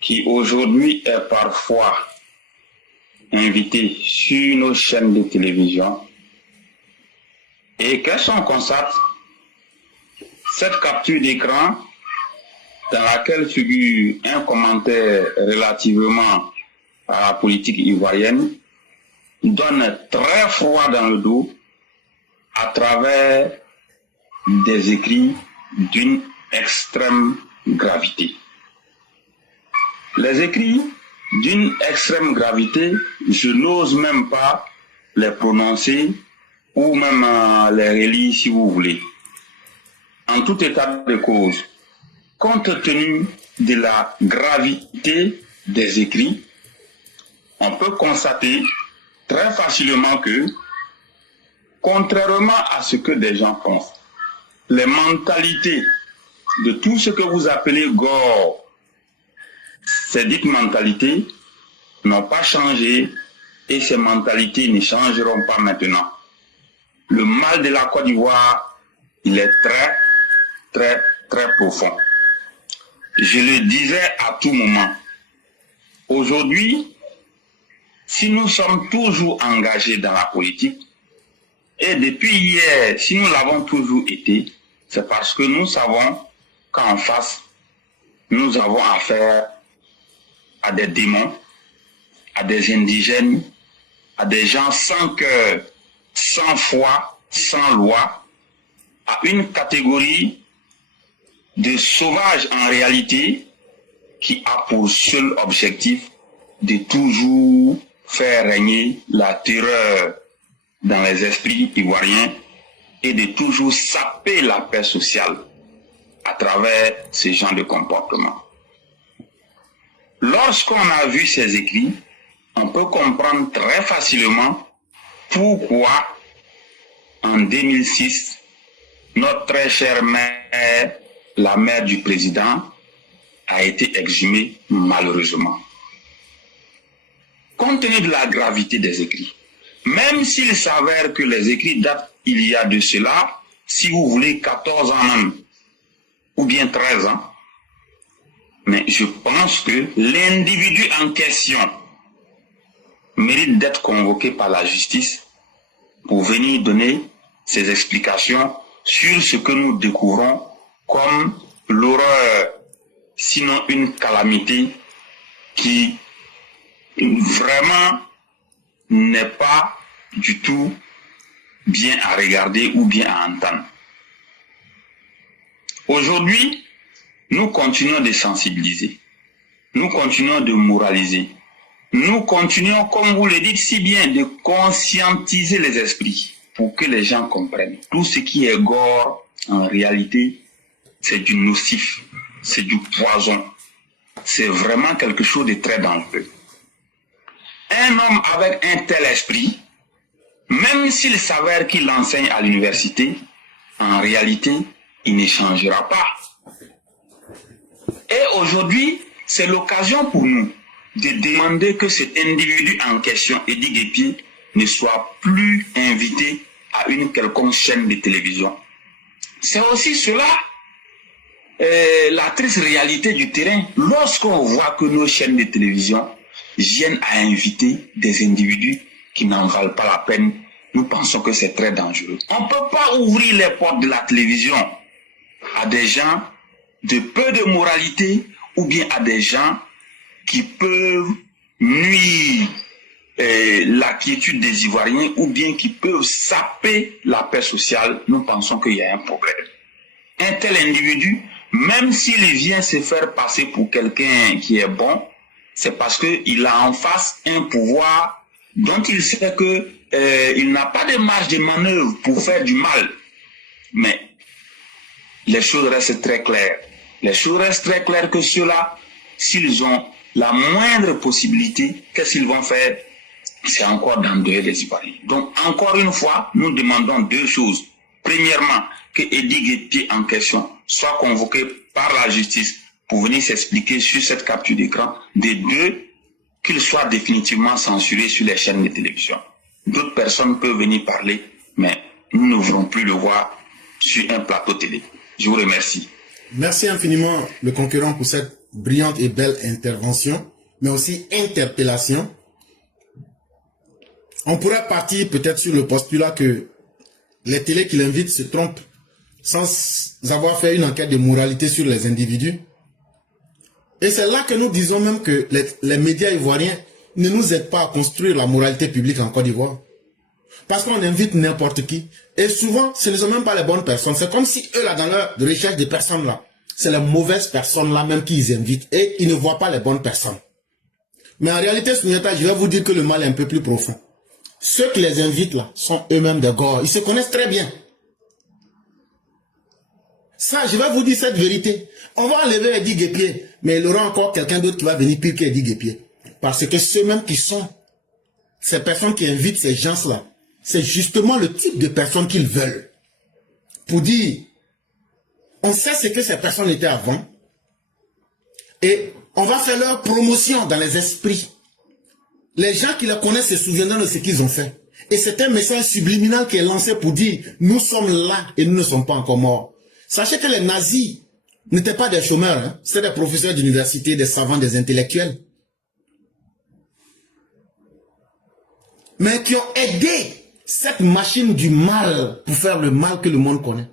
qui aujourd'hui est parfois invité sur nos chaînes de télévision. Et qu'est-ce qu'on constate? Cette capture d'écran dans laquelle figure un commentaire relativement à la politique ivoirienne donne très froid dans le dos à travers des écrits d'une extrême gravité. Les écrits d'une extrême gravité, je n'ose même pas les prononcer ou même les relire si vous voulez. En tout état de cause, compte tenu de la gravité des écrits, on peut constater très facilement que, contrairement à ce que des gens pensent, les mentalités de tout ce que vous appelez gore, ces dites mentalités n'ont pas changé et ces mentalités ne changeront pas maintenant. Le mal de la Côte d'Ivoire, il est très, très, très profond. Je le disais à tout moment. Aujourd'hui, si nous sommes toujours engagés dans la politique, et depuis hier, si nous l'avons toujours été, c'est parce que nous savons qu'en face, nous avons affaire à des démons, à des indigènes, à des gens sans cœur, sans foi, sans loi, à une catégorie de sauvages en réalité qui a pour seul objectif de toujours faire régner la terreur dans les esprits ivoiriens et de toujours saper la paix sociale à travers ce genre de comportement. Lorsqu'on a vu ces écrits, on peut comprendre très facilement pourquoi en 2006, notre très chère mère, la mère du président, a été exhumée malheureusement. Compte tenu de la gravité des écrits, même s'il s'avère que les écrits datent il y a de cela, si vous voulez, 14 ans même, ou bien 13 ans, mais je pense que l'individu en question mérite d'être convoqué par la justice pour venir donner ses explications sur ce que nous découvrons comme l'horreur, sinon une calamité qui vraiment n'est pas du tout bien à regarder ou bien à entendre. Aujourd'hui, nous continuons de sensibiliser, nous continuons de moraliser, nous continuons, comme vous le dites si bien, de conscientiser les esprits pour que les gens comprennent. Tout ce qui est gore, en réalité, c'est du nocif, c'est du poison. C'est vraiment quelque chose de très dangereux. Un homme avec un tel esprit, même s'il s'avère qu'il enseigne à l'université, en réalité, il ne changera pas. Et aujourd'hui, c'est l'occasion pour nous de demander que cet individu en question, Eddy Guépier, ne soit plus invité à une quelconque chaîne de télévision. C'est aussi cela, la triste réalité du terrain. Lorsqu'on voit que nos chaînes de télévision viennent à inviter des individus qui n'en valent pas la peine, nous pensons que c'est très dangereux. On ne peut pas ouvrir les portes de la télévision à des gens de peu de moralité ou bien à des gens qui peuvent nuire la quiétude des Ivoiriens ou bien qui peuvent saper la paix sociale. Nous pensons qu'il y a un problème. Un tel individu, même s'il vient se faire passer pour quelqu'un qui est bon, c'est parce qu'il a en face un pouvoir dont il sait que il n'a pas de marge de manœuvre pour faire du mal. Mais les choses restent très claires. Les choses restent très claires que ceux-là, s'ils ont la moindre possibilité, qu'est-ce qu'ils vont faire? C'est encore d'endeuiller les Ivoiriens. Donc, encore une fois, nous demandons deux choses. Premièrement, que Eddy Guetpié en question soit convoqué par la justice pour venir s'expliquer sur cette capture d'écran. De deux, qu'il soit définitivement censuré sur les chaînes de télévision. D'autres personnes peuvent venir parler, mais nous ne voulons plus le voir sur un plateau télé. Je vous remercie. Merci infiniment, le concurrent, pour cette brillante et belle intervention, mais aussi interpellation. On pourrait partir peut-être sur le postulat que les télés qui l'invitent se trompent sans avoir fait une enquête de moralité sur les individus. Et c'est là que nous disons même que les médias ivoiriens ne nous aident pas à construire la moralité publique en Côte d'Ivoire. Parce qu'on invite n'importe qui. Et souvent, ce ne sont même pas les bonnes personnes. C'est comme si eux, là, dans leur recherche de personnes, là, c'est les mauvaises personnes, là, même qu'ils invitent. Et ils ne voient pas les bonnes personnes. Mais en réalité, Souniata, je vais vous dire que le mal est un peu plus profond. Ceux qui les invitent, là, sont eux-mêmes des gars. Ils se connaissent très bien. Ça, je vais vous dire cette vérité. On va enlever Eddy Guetpié, mais il y aura encore quelqu'un d'autre qui va venir pire qu'Eddy Guetpié. Parce que ceux-mêmes qui sont, ces personnes qui invitent ces gens-là, c'est justement le type de personnes qu'ils veulent. Pour dire, on sait ce que ces personnes étaient avant, et on va faire leur promotion dans les esprits. Les gens qui les connaissent se souviendront de ce qu'ils ont fait. Et c'est un message subliminal qui est lancé pour dire, nous sommes là et nous ne sommes pas encore morts. Sachez que les nazis n'étaient pas des chômeurs, hein. C'était des professeurs d'université, des savants, des intellectuels. Mais qui ont aidé cette machine du mal pour faire le mal que le monde connaît.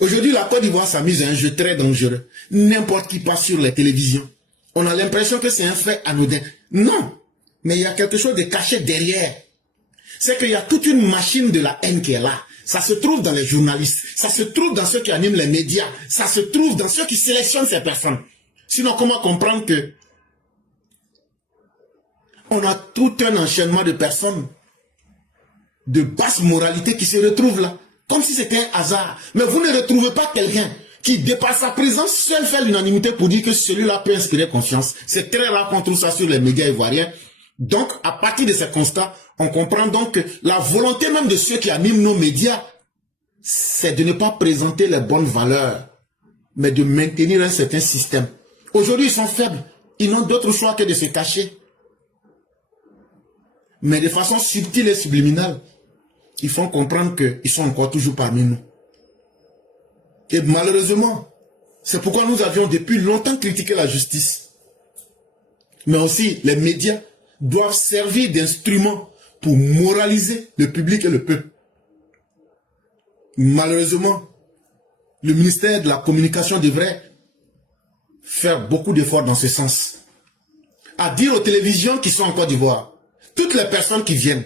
Aujourd'hui, la Côte d'Ivoire s'amuse à un jeu très dangereux. N'importe qui passe sur les télévisions. On a l'impression que c'est un fait anodin. Non, mais il y a quelque chose de caché derrière. C'est qu'il y a toute une machine de la haine qui est là. Ça se trouve dans les journalistes, ça se trouve dans ceux qui animent les médias, ça se trouve dans ceux qui sélectionnent ces personnes. Sinon, comment comprendre que on a tout un enchaînement de personnes de basse moralité qui se retrouvent là, comme si c'était un hasard. Mais vous ne retrouvez pas quelqu'un qui, de par sa présence seul, fait l'unanimité pour dire que celui-là peut inspirer confiance. C'est très rare qu'on trouve ça sur les médias ivoiriens. Donc, à partir de ces constats, on comprend donc que la volonté même de ceux qui animent nos médias, c'est de ne pas présenter les bonnes valeurs, mais de maintenir un certain système. Aujourd'hui, ils sont faibles. Ils n'ont d'autre choix que de se cacher. Mais de façon subtile et subliminale, ils font comprendre qu'ils sont encore toujours parmi nous. Et malheureusement, c'est pourquoi nous avions depuis longtemps critiqué la justice. Mais aussi, les médias doivent servir d'instruments pour moraliser le public et le peuple. Malheureusement, le ministère de la Communication devrait faire beaucoup d'efforts dans ce sens. À dire aux télévisions qui sont en Côte d'Ivoire, toutes les personnes qui viennent,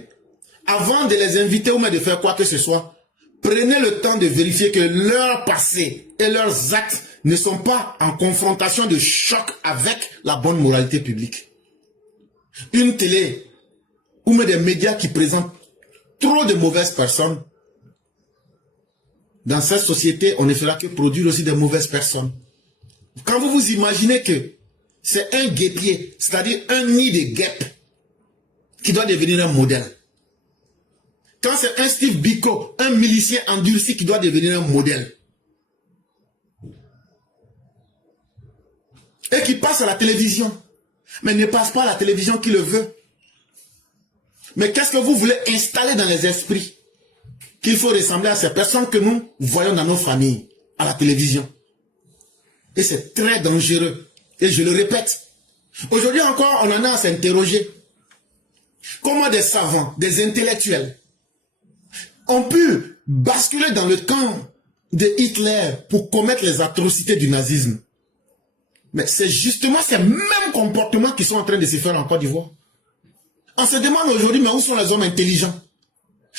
avant de les inviter ou même de faire quoi que ce soit, prenez le temps de vérifier que leur passé et leurs actes ne sont pas en confrontation de choc avec la bonne moralité publique. Une télé ou même des médias qui présentent trop de mauvaises personnes, dans cette société, on ne fera que produire aussi de mauvaises personnes. Quand vous vous imaginez que c'est un guêpier, c'est-à-dire un nid de guêpes, qui doit devenir un modèle. Quand c'est un Steve Biko, un milicien endurci qui doit devenir un modèle. Et qui passe à la télévision. Mais ne passe pas à la télévision qui le veut. Mais qu'est-ce que vous voulez installer dans les esprits? Qu'il faut ressembler à ces personnes que nous voyons dans nos familles, à la télévision. Et c'est très dangereux. Et je le répète. Aujourd'hui encore, on en a à s'interroger. Comment des savants, des intellectuels, ont pu basculer dans le camp de Hitler pour commettre les atrocités du nazisme? Mais c'est justement ces mêmes comportements qui sont en train de se faire en Côte d'Ivoire. On se demande aujourd'hui, mais où sont les hommes intelligents?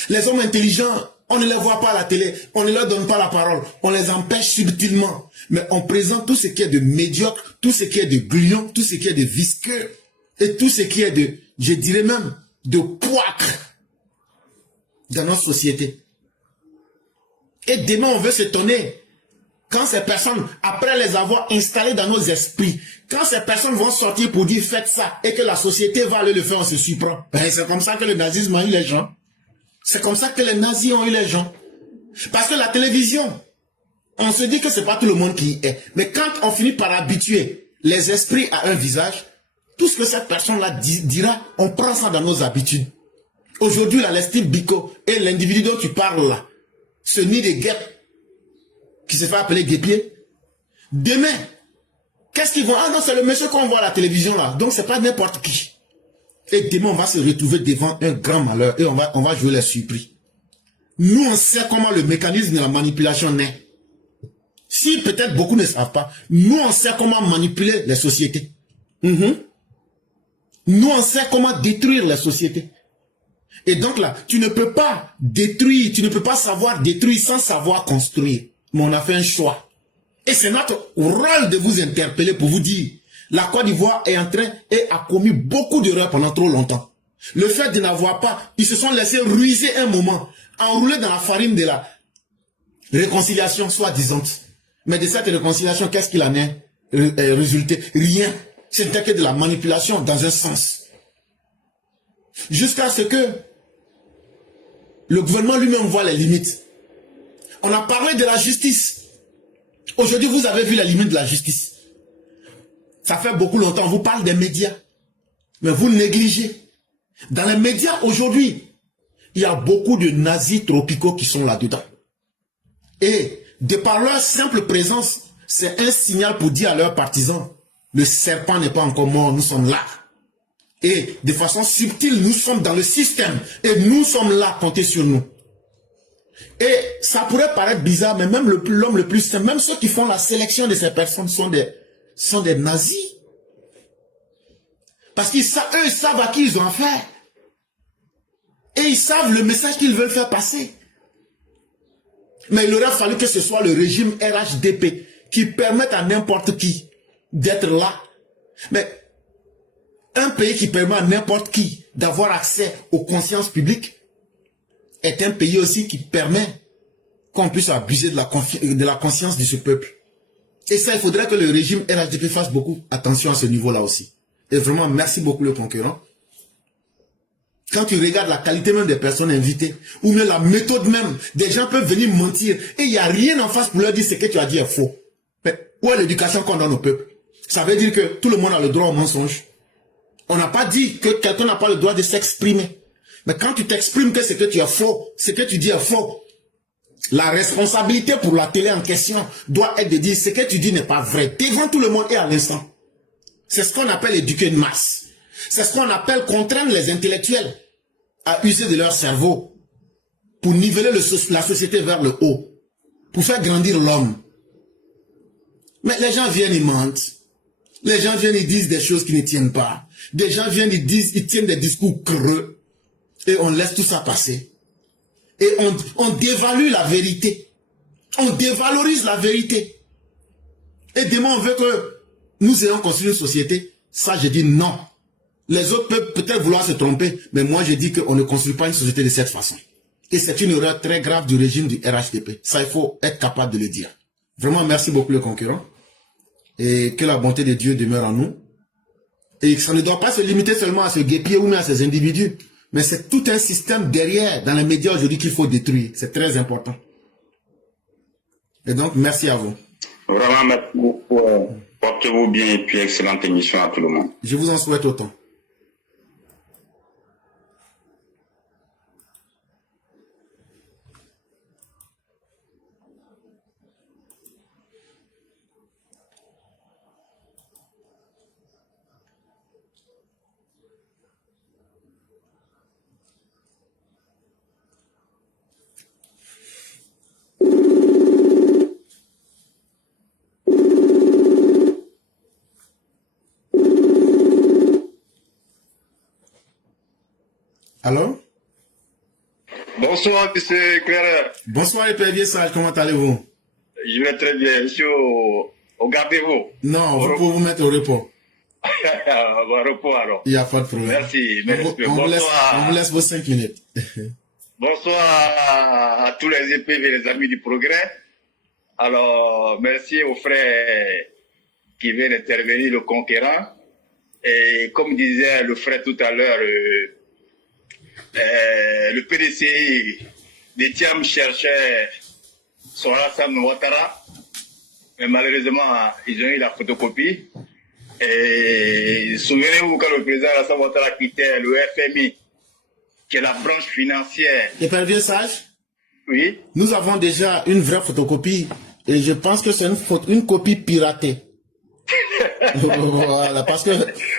Les hommes intelligents, on ne les voit pas à la télé, on ne leur donne pas la parole, on les empêche subtilement. Mais on présente tout ce qui est de médiocre, tout ce qui est de gluant, tout ce qui est de visqueux, et tout ce qui est de, je dirais même, de poître dans notre société. Et demain, on veut s'étonner quand ces personnes, après les avoir installées dans nos esprits, quand ces personnes vont sortir pour dire faites ça, et que la société va aller le faire, on se surprend. Ben, c'est comme ça que le nazisme a eu les gens. C'est comme ça que les nazis ont eu les gens. Parce que la télévision, on se dit que c'est pas tout le monde qui y est. Mais quand on finit par habituer les esprits à un visage, tout ce que cette personne-là dira, on prend ça dans nos habitudes. Aujourd'hui, la Steve Biko et l'individu dont tu parles là, ce nid de guêpes qui se fait appeler guépier, demain, qu'est-ce qu'ils vont... Ah non, c'est le monsieur qu'on voit à la télévision là, donc c'est pas n'importe qui. Et demain, on va se retrouver devant un grand malheur et on va jouer les surpris. Nous, on sait comment le mécanisme de la manipulation naît. Si peut-être beaucoup ne savent pas, nous, on sait comment manipuler les sociétés. Nous, on sait comment détruire les sociétés. Et donc là, tu ne peux pas détruire, tu ne peux pas savoir détruire sans savoir construire. Mais on a fait un choix. Et c'est notre rôle de vous interpeller pour vous dire, la Côte d'Ivoire est en train et a commis beaucoup d'erreurs pendant trop longtemps. Le fait de n'avoir pas, ils se sont laissés ruiser un moment, enroulés dans la farine de la réconciliation soi-disant. Mais de cette réconciliation, qu'est-ce qu'il en est résulté? Rien. C'était que de la manipulation dans un sens. Jusqu'à ce que le gouvernement lui-même voit les limites. On a parlé de la justice. Aujourd'hui, vous avez vu les limites de la justice. Ça fait beaucoup longtemps, on vous parle des médias. Mais vous négligez. Dans les médias aujourd'hui, il y a beaucoup de nazis tropicaux qui sont là-dedans. Et de par leur simple présence, c'est un signal pour dire à leurs partisans, le serpent n'est pas encore mort, nous sommes là. Et de façon subtile, nous sommes dans le système. Et nous sommes là, comptez sur nous. Et ça pourrait paraître bizarre, mais même l'homme le plus simple, même ceux qui font la sélection de ces personnes sont des nazis. Parce qu'eux savent à qui ils ont affaire. Et ils savent le message qu'ils veulent faire passer. Mais il aurait fallu que ce soit le régime RHDP qui permette à n'importe qui d'être là. Mais un pays qui permet à n'importe qui d'avoir accès aux consciences publiques est un pays aussi qui permet qu'on puisse abuser de la conscience de ce peuple. Et ça, il faudrait que le régime RHDP fasse beaucoup attention à ce niveau-là aussi. Et vraiment, merci beaucoup le concurrent. Quand tu regardes la qualité même des personnes invitées, ou même la méthode même, des gens peuvent venir mentir, et il n'y a rien en face pour leur dire ce que tu as dit est faux. Mais où est l'éducation qu'on donne au peuple? Ça veut dire que tout le monde a le droit au mensonge. On n'a pas dit que quelqu'un n'a pas le droit de s'exprimer. Mais quand tu t'exprimes que ce que tu as faux, ce que tu dis est faux, la responsabilité pour la télé en question doit être de dire ce que tu dis n'est pas vrai, devant tout le monde et à l'instant. C'est ce qu'on appelle éduquer une masse. C'est ce qu'on appelle contraindre les intellectuels à user de leur cerveau pour niveler la société vers le haut, pour faire grandir l'homme. Mais les gens viennent, ils mentent. Les gens viennent, ils disent des choses qui ne tiennent pas. Des gens viennent, ils tiennent des discours creux. Et on laisse tout ça passer. Et on dévalue la vérité. On dévalorise la vérité. Et demain, on veut que nous ayons construit une société. Ça, je dis non. Les autres peuvent peut-être vouloir se tromper, mais moi, je dis qu'on ne construit pas une société de cette façon. Et c'est une erreur très grave du régime du RHDP. Ça, il faut être capable de le dire. Vraiment, merci beaucoup le concurrent. Et que la bonté de Dieu demeure en nous. Et ça ne doit pas se limiter seulement à ce guépier ou même à ces individus. Mais c'est tout un système derrière, dans les médias aujourd'hui, qu'il faut détruire. C'est très important. Et donc, merci à vous. Vraiment, merci beaucoup. Portez-vous bien et puis excellente émission à tout le monde. Je vous en souhaite autant. Allô? Bonsoir, monsieur Éclaireur. Bonsoir, les pères sage, comment allez-vous? Je vais très bien. Je suis au gardez-vous. Non, vous pouvez vous mettre au repos. Au repos alors. Il n'y a pas de problème. Merci. On vous laisse vos 5 minutes. Bonsoir à tous les EPV et les amis du progrès. Alors, merci aux frères qui viennent intervenir, le conquérant. Et comme disait le frère tout à l'heure, le PDCI des Thiam cherchait son Alassane Ouattara, mais malheureusement, ils ont eu la photocopie. Et souvenez-vous quand le président Alassane Ouattara quittait le FMI, qui est la branche financière. Épervier Sage, Oui. nous avons déjà une vraie photocopie et je pense que c'est une copie piratée. Voilà, parce que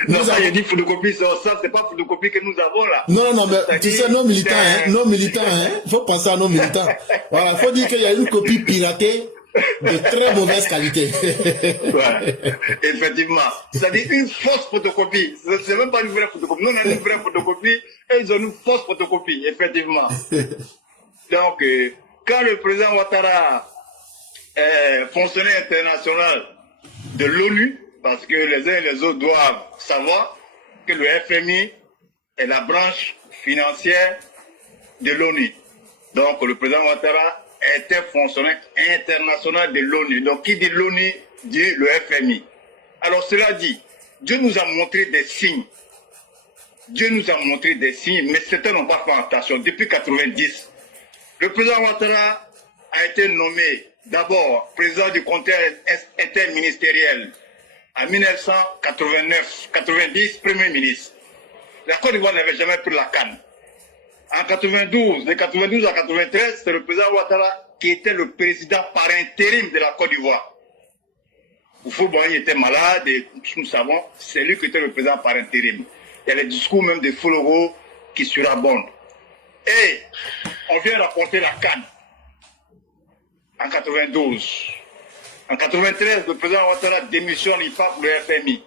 Non, ça, il dit photocopie, ça, c'est pas photocopie que nous avons là. non, mais tu sais, nos militants, faut penser à nos militants. Voilà, faut dire qu'il y a une copie piratée de très mauvaise qualité. Ouais, effectivement. C'est-à-dire une fausse photocopie. C'est même pas une vraie photocopie. Nous, on a une vraie photocopie et ils ont une fausse photocopie, effectivement. Donc, quand le président Ouattara est fonctionnaire international de l'ONU, parce que les uns et les autres doivent savoir que le FMI est la branche financière de l'ONU. Donc, le président Ouattara était fonctionnaire international de l'ONU. Donc, qui dit l'ONU dit le FMI. Alors, cela dit, Dieu nous a montré des signes. Dieu nous a montré des signes, mais certains n'ont pas fait attention. Depuis 90, le président Ouattara a été nommé d'abord président du conseil interministériel. En 1989-90, premier ministre. La Côte d'Ivoire n'avait jamais pris la canne. En 92, de 92 à 93, c'est le président Ouattara qui était le président par intérim de la Côte d'Ivoire. Houphouët-Boigny était malade et nous savons, c'est lui qui était le président par intérim. Il y a les discours même de Foloro qui surabondent. Et on vient rapporter la canne en 92. En 93, le président Ouattara démissionne, il part pour le FMI.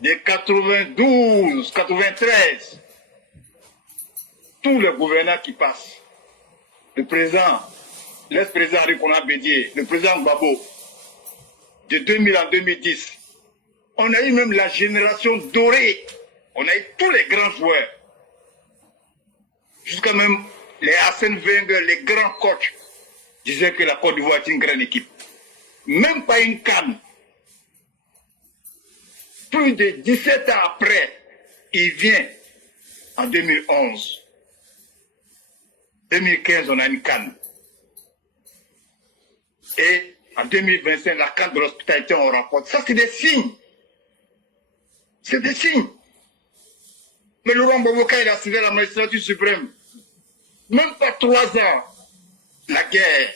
De 92, 93, tous les gouvernants qui passent, le président, l'ex-président Rikona Bédié, le président Gbagbo, de 2000 en 2010, on a eu même la génération dorée, on a eu tous les grands joueurs, jusqu'à même les Arsène Wenger, les grands coachs, disaient que la Côte d'Ivoire est une grande équipe. Même pas une canne. Plus de 17 ans après, il vient en 2011. 2015, on a une canne. Et en 2025, la canne de l'hospitalité, on rapporte. Ça, c'est des signes. C'est des signes. Mais Laurent Gbagbo, il a suivi la magistrature suprême. Même pas 3 ans. La guerre,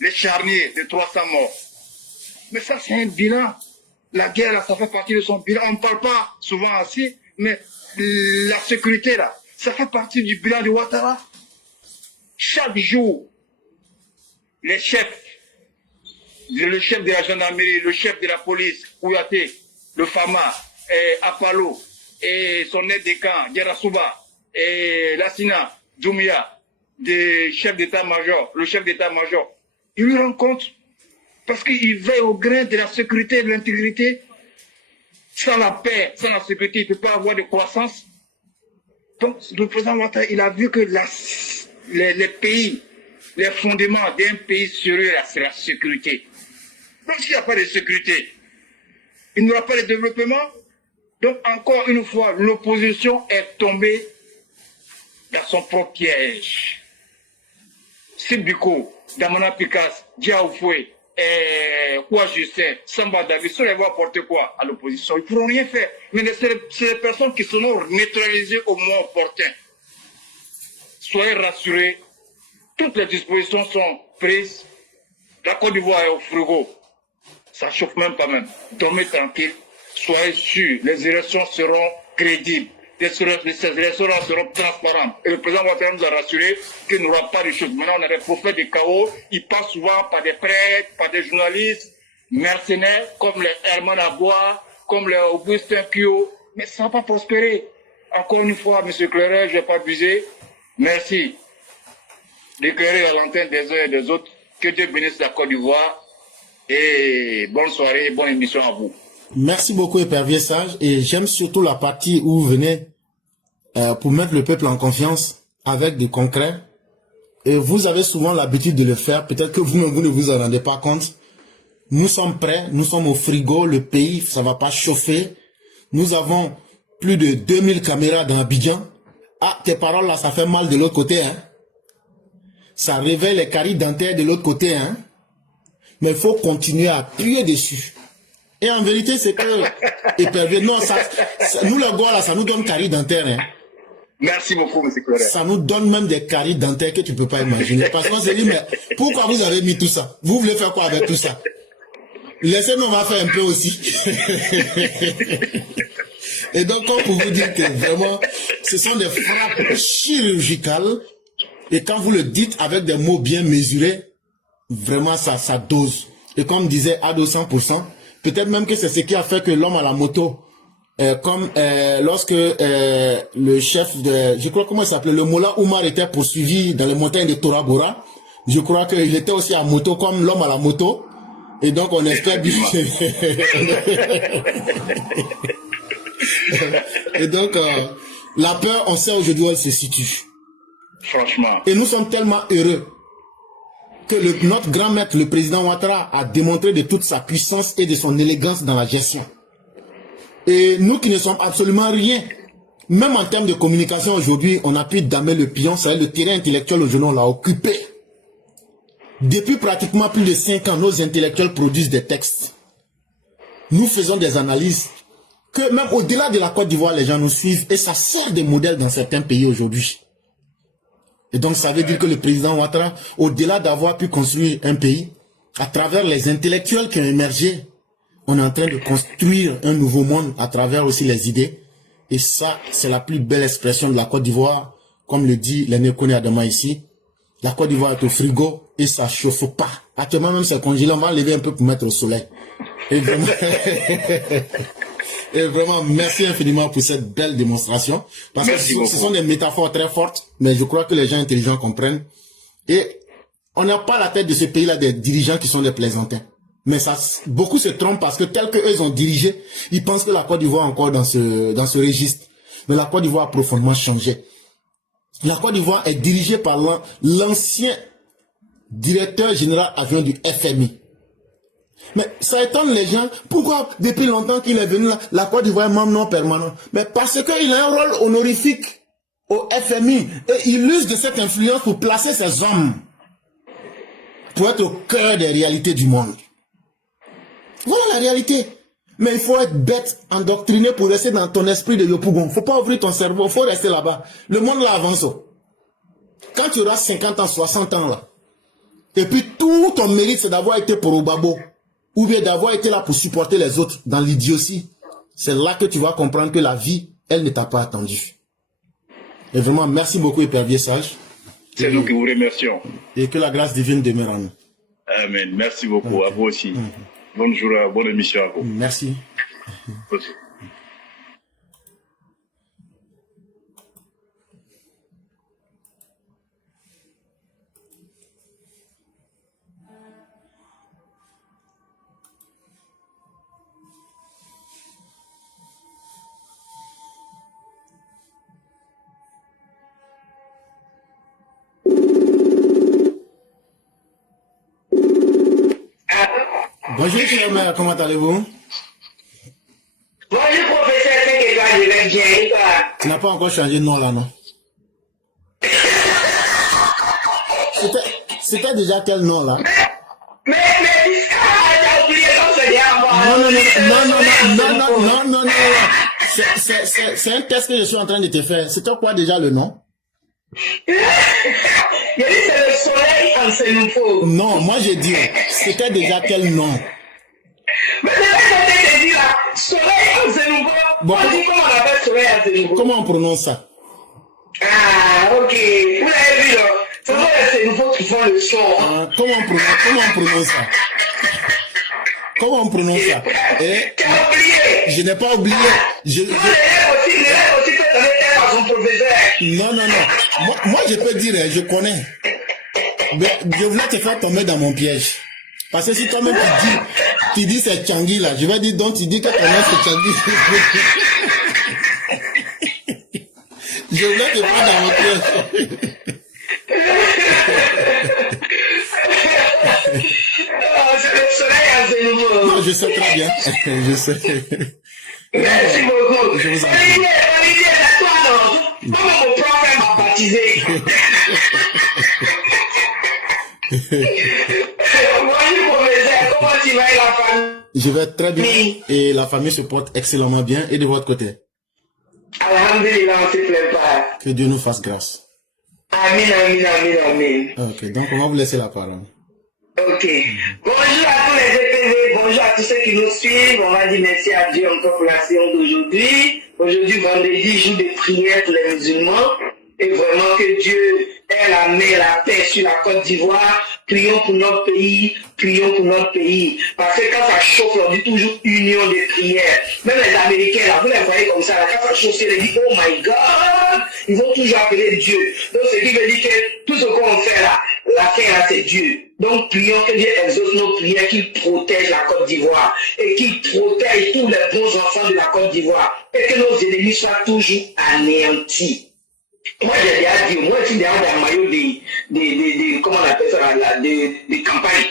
les charniers de 300 morts. Mais ça, c'est un bilan. La guerre, là, ça fait partie de son bilan. On ne parle pas souvent ainsi, mais la sécurité, là, ça fait partie du bilan de Ouattara. Chaque jour, les chefs, le chef de la gendarmerie, le chef de la police, Kouyaté, le Fama, Apalo, et son aide de camp, Gerasuba, et Lassina, Doumia, des chefs d'état-major, le chef d'état-major, il lui rend compte parce qu'il veille au grain de la sécurité et de l'intégrité. Sans la paix, sans la sécurité, il ne peut pas avoir de croissance. Donc, le président Ouattara, il a vu que les pays, les fondements d'un pays sérieux, c'est la sécurité. Donc, s'il n'y a pas de sécurité, il n'y aura pas de développement. Donc, encore une fois, l'opposition est tombée dans son propre piège. Sibiko, Damana Pikas, Diaoufoué, Justin, Samba David, ceux-là vont apporter quoi à l'opposition? Ils ne pourront rien faire. Mais c'est les personnes qui seront neutralisées au moment opportun. Soyez rassurés, toutes les dispositions sont prises. La Côte d'Ivoire est au frigo. Ça chauffe même pas même. Dormez tranquille. Soyez sûrs, les élections seront crédibles. Les élections seront transparentes. Et le président Ouattara nous a rassuré qu'il n'y aura pas de choses. Maintenant, on a des prophètes de chaos. Ils passent souvent par des prêtres, par des journalistes, mercenaires, comme les Herman Aboua, comme les Augustin Kyo. Mais ça ne va pas prospérer. Encore une fois, M. Cléret, je n'ai pas abusé. Merci d'éclairer la lanterne des uns et des autres. Que Dieu bénisse la Côte d'Ivoire. Et bonne soirée et bonne émission à vous. Merci beaucoup, Épervier Sage. Et j'aime surtout la partie où vous venez pour mettre le peuple en confiance avec des concrets. Et vous avez souvent l'habitude de le faire. Peut-être que vous-même, vous ne vous en rendez pas compte. Nous sommes prêts. Nous sommes au frigo. Le pays, ça va pas chauffer. Nous avons plus de 2000 caméras dans Abidjan. Ah, tes paroles là, ça fait mal de l'autre côté, hein. ça révèle les caries dentaires de l'autre côté, hein. Mais il faut continuer à appuyer dessus. Et en vérité, c'est que épervier. Non, nous le gars là, ça nous donne caries dentaires, hein. Merci beaucoup, M. Clauret. Ça nous donne même des caries dentaires que tu ne peux pas imaginer. Parce qu'on s'est dit, mais pourquoi vous avez mis tout ça? Vous voulez faire quoi avec tout ça? Laissez-nous, on va faire un peu aussi. Et donc, comme pour vous dire que vraiment, ce sont des frappes chirurgicales. Et quand vous le dites avec des mots bien mesurés, vraiment, ça dose. Et comme disait Ado 100%, peut-être même que c'est ce qui a fait que l'homme à la moto, lorsque le chef de, je crois comment il s'appelait, le Mollah Oumar était poursuivi dans les montagnes de Tora Bora, je crois qu'il était aussi à moto comme l'homme à la moto, et donc on espère bien. Et donc la peur, on sait aujourd'hui où elle se situe. Franchement. Et nous sommes tellement heureux que notre grand maître, le président Ouattara, a démontré de toute sa puissance et de son élégance dans la gestion. Et nous qui ne sommes absolument rien, même en termes de communication aujourd'hui, on a pu damer le pion, c'est-à-dire le terrain intellectuel aujourd'hui, on l'a occupé. Depuis pratiquement plus de 5 ans, nos intellectuels produisent des textes. Nous faisons des analyses que même au-delà de la Côte d'Ivoire, les gens nous suivent et ça sert de modèle dans certains pays aujourd'hui. Et donc ça veut dire que le président Ouattara, au-delà d'avoir pu construire un pays, à travers les intellectuels qui ont émergé, on est en train de construire un nouveau monde à travers aussi les idées. Et ça, c'est la plus belle expression de la Côte d'Ivoire. Comme le dit l'aîné Koné Adama ici. La Côte d'Ivoire est au frigo et ça chauffe pas. Actuellement même c'est congelé, on va lever un peu pour mettre au soleil. Et vraiment, et vraiment merci infiniment pour cette belle démonstration. Parce que ce sont des métaphores très fortes, mais je crois que les gens intelligents comprennent. Et on n'a pas à la tête de ce pays-là des dirigeants qui sont des plaisantins. Mais ça, beaucoup se trompent parce que tel qu'eux ils ont dirigé, ils pensent que la Côte d'Ivoire est encore dans ce registre. Mais la Côte d'Ivoire a profondément changé. La Côte d'Ivoire est dirigée par l'ancien directeur général adjoint du FMI. Mais ça étonne les gens. Pourquoi depuis longtemps qu'il est venu là, la Côte d'Ivoire est membre non permanent? Mais parce qu'il a un rôle honorifique au FMI. Et il use de cette influence pour placer ses hommes. Pour être au cœur des réalités du monde. Voilà la réalité. Mais il faut être bête, endoctriné pour rester dans ton esprit de Yopougon. Il ne faut pas ouvrir ton cerveau, il faut rester là-bas. Le monde là avance. Quand tu auras 50 ans, 60 ans là, et puis tout ton mérite c'est d'avoir été pour Obabo, ou bien d'avoir été là pour supporter les autres dans l'idiotie, c'est là que tu vas comprendre que la vie, elle ne t'a pas attendu. Et vraiment, merci beaucoup Épervier Sage. C'est nous qui vous remercions. Et que la grâce divine demeure en nous. Amen. Merci beaucoup. À vous aussi. Bonjour, bonne émission à vous. Merci. Bonjour, cher mère, comment allez-vous? Bonjour, professeur, c'est que toi, je vais bien, et toi? Tu n'as pas encore changé de nom là, non? C'était déjà quel nom là? Mais, t'as oublié l'enseignant, moi. Non. C'est un test que je suis en train de te faire. C'était quoi déjà le nom? Il dit c'est le soleil en Sénoufo. Non, moi j'ai dit, c'était déjà quel nom? Mais c'est là que je t'ai dit là, soleil en Sénoufo. Bon, on dit comment on appelle soleil en Sénoufo? Comment on prononce ça? Ah, ok. Vous l'avez vu là, ce sont les Sénoufo qui font le son. Comment on prononce ça? Comment on prononce ça? Tu as oublié? Je n'ai pas oublié. L'élève aussi peut donner terre à son professeur. Non. Moi, je peux dire, je connais. Mais je voulais te faire tomber dans mon piège. Parce que si toi-même tu dis c'est Tchangui là, je vais dire donc tu dis que ton nom c'est Tchangui. Je voulais te faire dans mon piège. C'est le soleil à Sénoufo. Non, je sais très bien. Je sais. Merci beaucoup. Je vous en prie. Olivier, c'est toi, non? Comment mon prof m'a baptisé? Bonjour professeur, comment tu vas et la famille? Je vais très bien Oui. et la famille se porte excellemment bien. Et de votre côté? Alhamdulillah, on ne se plaît pas. Que Dieu nous fasse grâce. Amin, amin, amin, amin. Ok, donc on va vous laisser la parole. Ok. Bonjour à tous les EPV, bonjour à tous ceux qui nous suivent. On va dire merci à Dieu encore pour la séance d'aujourd'hui. Aujourd'hui, vendredi, jour de prière pour les musulmans. Et vraiment que Dieu ait la main, la paix sur la Côte d'Ivoire. Prions pour notre pays, prions pour notre pays. Parce que quand ça chauffe, on dit toujours union de prière. Même les Américains, là, vous les voyez comme ça, là, quand ça chauffe, ils disent, oh my God, ils vont toujours appeler Dieu. Donc, ce qui veut dire que tout ce qu'on fait là, la fin là, c'est Dieu. Donc, prions que Dieu exauce nos prières, qu'il protège la Côte d'Ivoire et qu'il protège tous les bons enfants de la Côte d'Ivoire et que nos ennemis soient toujours anéantis. Moi, j'ai déjà dit, moi, je suis derrière des maillots comment on appelle ça, là, des campagnes.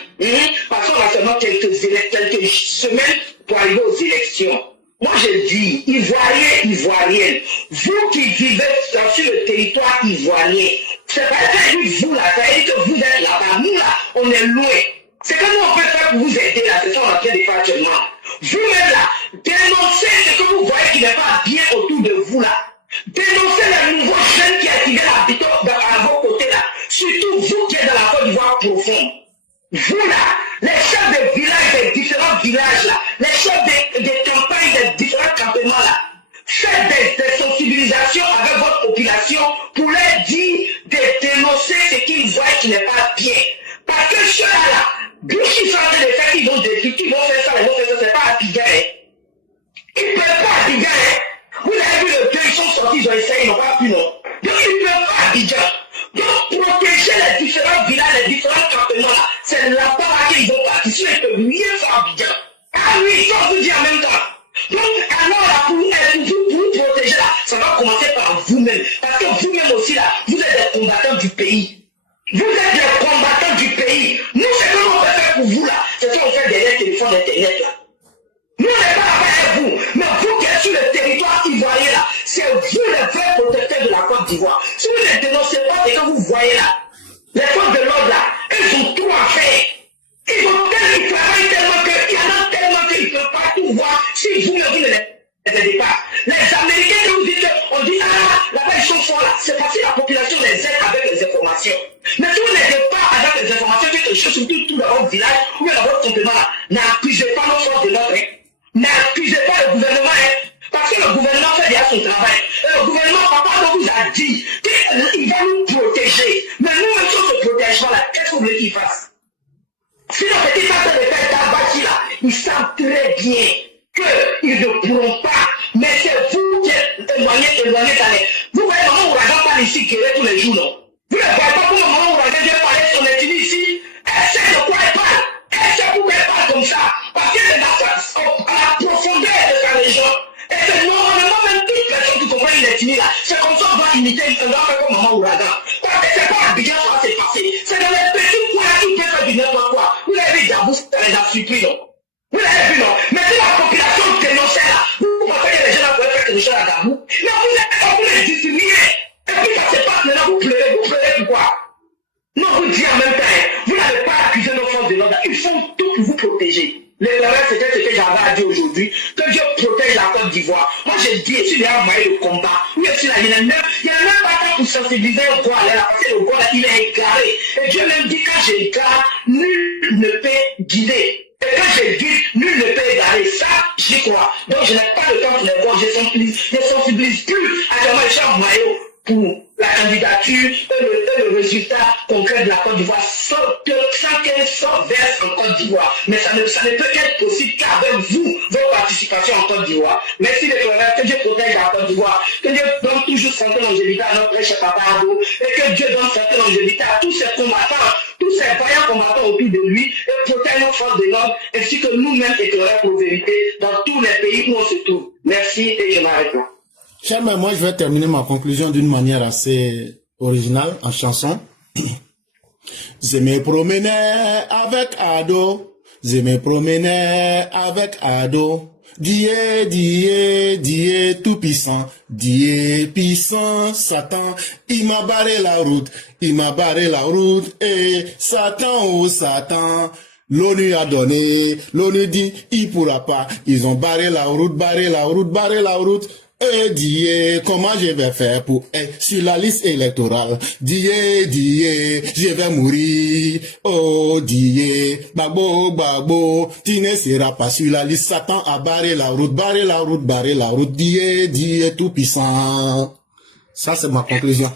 Parce qu'on a seulement quelques semaines pour arriver aux élections. Moi, je dis, Ivoiriens, Ivoiriennes, vous qui vivez sur le territoire ivoirien, c'est pas ça que vous, là, ça veut dire que vous êtes là-bas. Nous, là, on est loin. C'est que nous, on peut faire pour vous aider, là, c'est ça qu'on est en train de faire actuellement. Vous-même, là, dénoncez ce que vous voyez qui n'est pas bien autour de vous, là. Dénoncez les nouveaux jeunes qui activent l'habitat à vos côtés là. Surtout vous qui êtes dans la Côte d'Ivoire profonde. Vous là, les chefs de village des différents villages là, les chefs des campagnes des différents campements là, faites des sensibilisations avec votre population pour leur dire de dénoncer ce qu'ils voient qui n'est pas bien. Parce que ceux-là là, d'où ils sont en train de faire, ils vont faire ça, c'est pas Abidjan. Ils ne peuvent pas Abidjan. Vous avez vu le deux, ils sont sortis, ils ont essayé, ils n'ont pas pu, non. Donc ils ne peuvent pas Abidjan. Donc protéger les différents villages, les différents campements là, c'est là-bas qu'ils ont parti. Sinon ils ne peuvent rien faire Abidjan. Ah oui, ça on vous dit en même temps. Donc alors là, pour vous protéger là, ça va commencer par vous-même. Parce que vous-même aussi là, vous êtes des combattants du pays. Vous êtes des combattants du pays. Nous, c'est ce qu'on peut faire pour vous là. C'est ce qu'on fait derrière le téléphone internet là. Nous, on n'est pas là avec vous, mais vous qui êtes sur le territoire ivoirien là, c'est vous les vrais protecteurs de la Côte d'Ivoire. Si vous ne dénoncez pas ce que vous voyez là, les forces de l'ordre là, ils ont tout à faire. Ils travaillent tellement qu'il y en a tellement qu'ils ne peuvent pas tout voir si vous-même vous ne les aidez pas. Les Américains, quand vous dites, on dit, ah, là-bas ils sont forts là, c'est parce que la population les aide avec les informations. Mais si vous n'aidez pas avec les informations, quelque chose, surtout tout dans votre village ou dans votre complément là, n'accusez pas nos forces de l'ordre. N'accusez pas le gouvernement, parce que le gouvernement fait bien son travail. Et le gouvernement, papa vous a dit qu'il va nous protéger. Mais nous-mêmes, sur ce protègement-là, qu'est-ce que vous voulez qu'il fasse? Si le petit papa de faire Tabachi là, ils savent très bien qu'ils ne pourront pas. Mais c'est vous qui êtes éloignés d'aller. Vous voyez, maman Ouragan parle ici, qui est tous les jours, non? Vous ne voyez pas comment maman Ouragan vient parler son ethnie ici? Elle sait de quoi elle parle. Elle sait pourquoi elle parle comme ça. Parce qu'elle est à la profondeur de sa région. Et c'est normalement même toute personne qui comprend une ethnie là. C'est comme ça qu'on doit imiter, on doit faire comme maman Ouragan. Parce que c'est pas Abidjan ça va se passer. C'est dans les petits coins qui peuvent faire du n'importe quoi. Vous l'avez vu Dabou, ça les a surpris, non? Vous l'avez vu, non? Mais si la population dénonçait là, vous pensez que les gens là pourraient faire quelque chose à Dabou? Mais vous les distribuez. Et puis ça se passe maintenant, vous pleurez pourquoi? Non, vous dites en même temps, vous n'avez pas accusé nos forces de l'ordre. Ils font tout pour vous protéger. L'erreur, c'était ce que j'avais à dire aujourd'hui. Que Dieu protège la Côte d'Ivoire. Moi, je dis, si il y a un moyen de combat, oui, si là, il y en a même pas temps pour sensibiliser au bois là, parce que le bois là, il est égaré. Et Dieu même dit, quand j'égare, nul ne peut guider. Et quand je guide, nul ne peut égarer. Ça, j'y crois. Donc, je n'ai pas le temps pour les voir. Je sensibilise plus à comment je suis en maillot pour la candidature et le résultat concret de la Côte d'Ivoire sans qu'elle verse en Côte d'Ivoire. Mais ça ne peut être possible qu'avec vous, votre participation en Côte d'Ivoire. Merci les frères, que Dieu protège la Côte d'Ivoire, que Dieu donne toujours santé longévité à notre prêche Papa Ado, et que Dieu donne santé longévité à tous ces combattants, tous ces vaillants combattants autour de lui, et protège nos forces de l'ordre, ainsi que nous-mêmes éclairons nos vérités dans tous les pays où on se trouve. Merci et je m'arrête là. Cher, mais moi, je vais terminer ma conclusion d'une manière assez originale, en chanson. Je me promenais avec Ado, je me promenais avec Ado, Dieu tout puissant, Dieu puissant, Satan, il m'a barré la route, et Satan, oh Satan, l'ONU a donné, l'ONU dit, il pourra pas, ils ont barré la route, et Dieu, comment je vais faire pour être sur la liste électorale? Dieu, je vais mourir. Oh Dieu, babo, tu ne seras pas sur la liste. Satan a barré la route. Dieu tout puissant. Ça, c'est ma conclusion.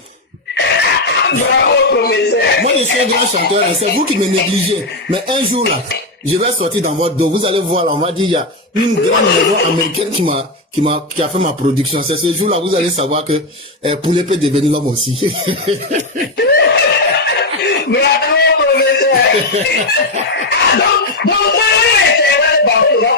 Bravo, professeur. Moi, je suis un grand chanteur, c'est vous qui me négligez. Mais un jour là, je vais sortir dans votre dos. Vous allez voir, là, on m'a dit, il y a une grande maison américaine qui a fait ma production. C'est ce jour-là, vous allez savoir que Poulet peut devenir l'homme aussi. Bravo, professeur. Donc, vous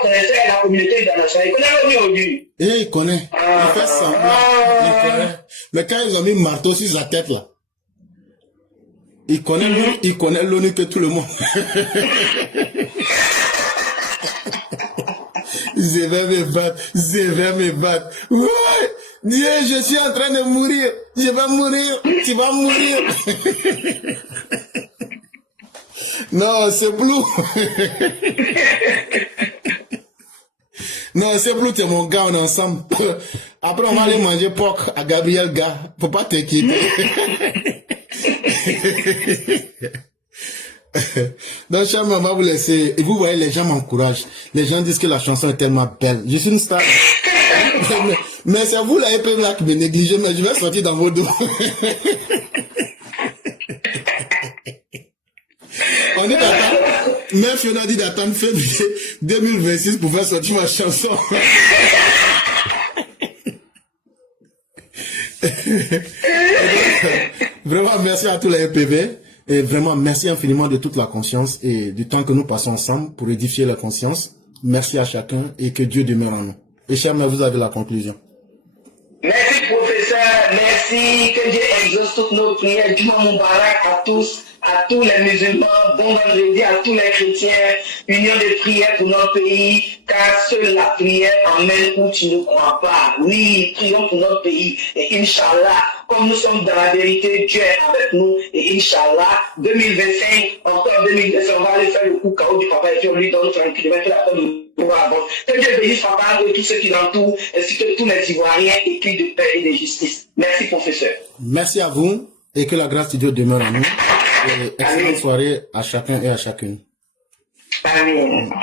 connaissez la communauté internationale. Il connaît l'ONU aujourd'hui. Il connaît. Il fait semblant. Il connaît. Mais quand ils ont mis marteau sur sa tête, là, il connaît l'ONU que tout le monde. Je vais me battre. Ouais, Dieu, je suis en train de mourir. Je vais mourir. Tu vas mourir. Non, c'est Blue. Non, c'est Blue, t'es mon gars, on est ensemble. Après, on va aller manger porc à Gabriel Gars. Faut pas t'inquiéter. Donc, cher maman, vous laissez. Et vous voyez, les gens m'encouragent. Les gens disent que la chanson est tellement belle. Je suis une star. Mais c'est vous, la EPM, là, qui me négligez, mais je vais sortir dans vos dos. On dit d'attendre. Même Fiona dit d'attendre février 2026 pour faire sortir ma chanson. Vraiment, merci à tous les EPV. Et vraiment, merci infiniment de toute la conscience et du temps que nous passons ensemble pour édifier la conscience. Merci à chacun et que Dieu demeure en nous. Et cher mère, vous avez la conclusion. Merci, professeur. Merci. Que Dieu exauce toutes nos prières. Juma Moubarak à tous les musulmans. Bon vendredi à tous les chrétiens. Union de prière pour notre pays. Car seule la prière emmène où tu ne crois pas. Oui, prions pour notre pays. Et Inch'Allah, comme nous sommes dans la vérité, Dieu est avec nous. Et Inch'Allah, 2025, encore 2025, on va aller faire le coup KO du papa et puis on lui donne tranquillement la peine de pouvoir avancer. Que Dieu bénisse papa et tous ceux qui l'entourent, ainsi que tous les Ivoiriens et puis de paix et de justice. Merci, professeur. Merci à vous et que la grâce de Dieu demeure en nous. Et excellente soirée à chacun et à chacune. Amen.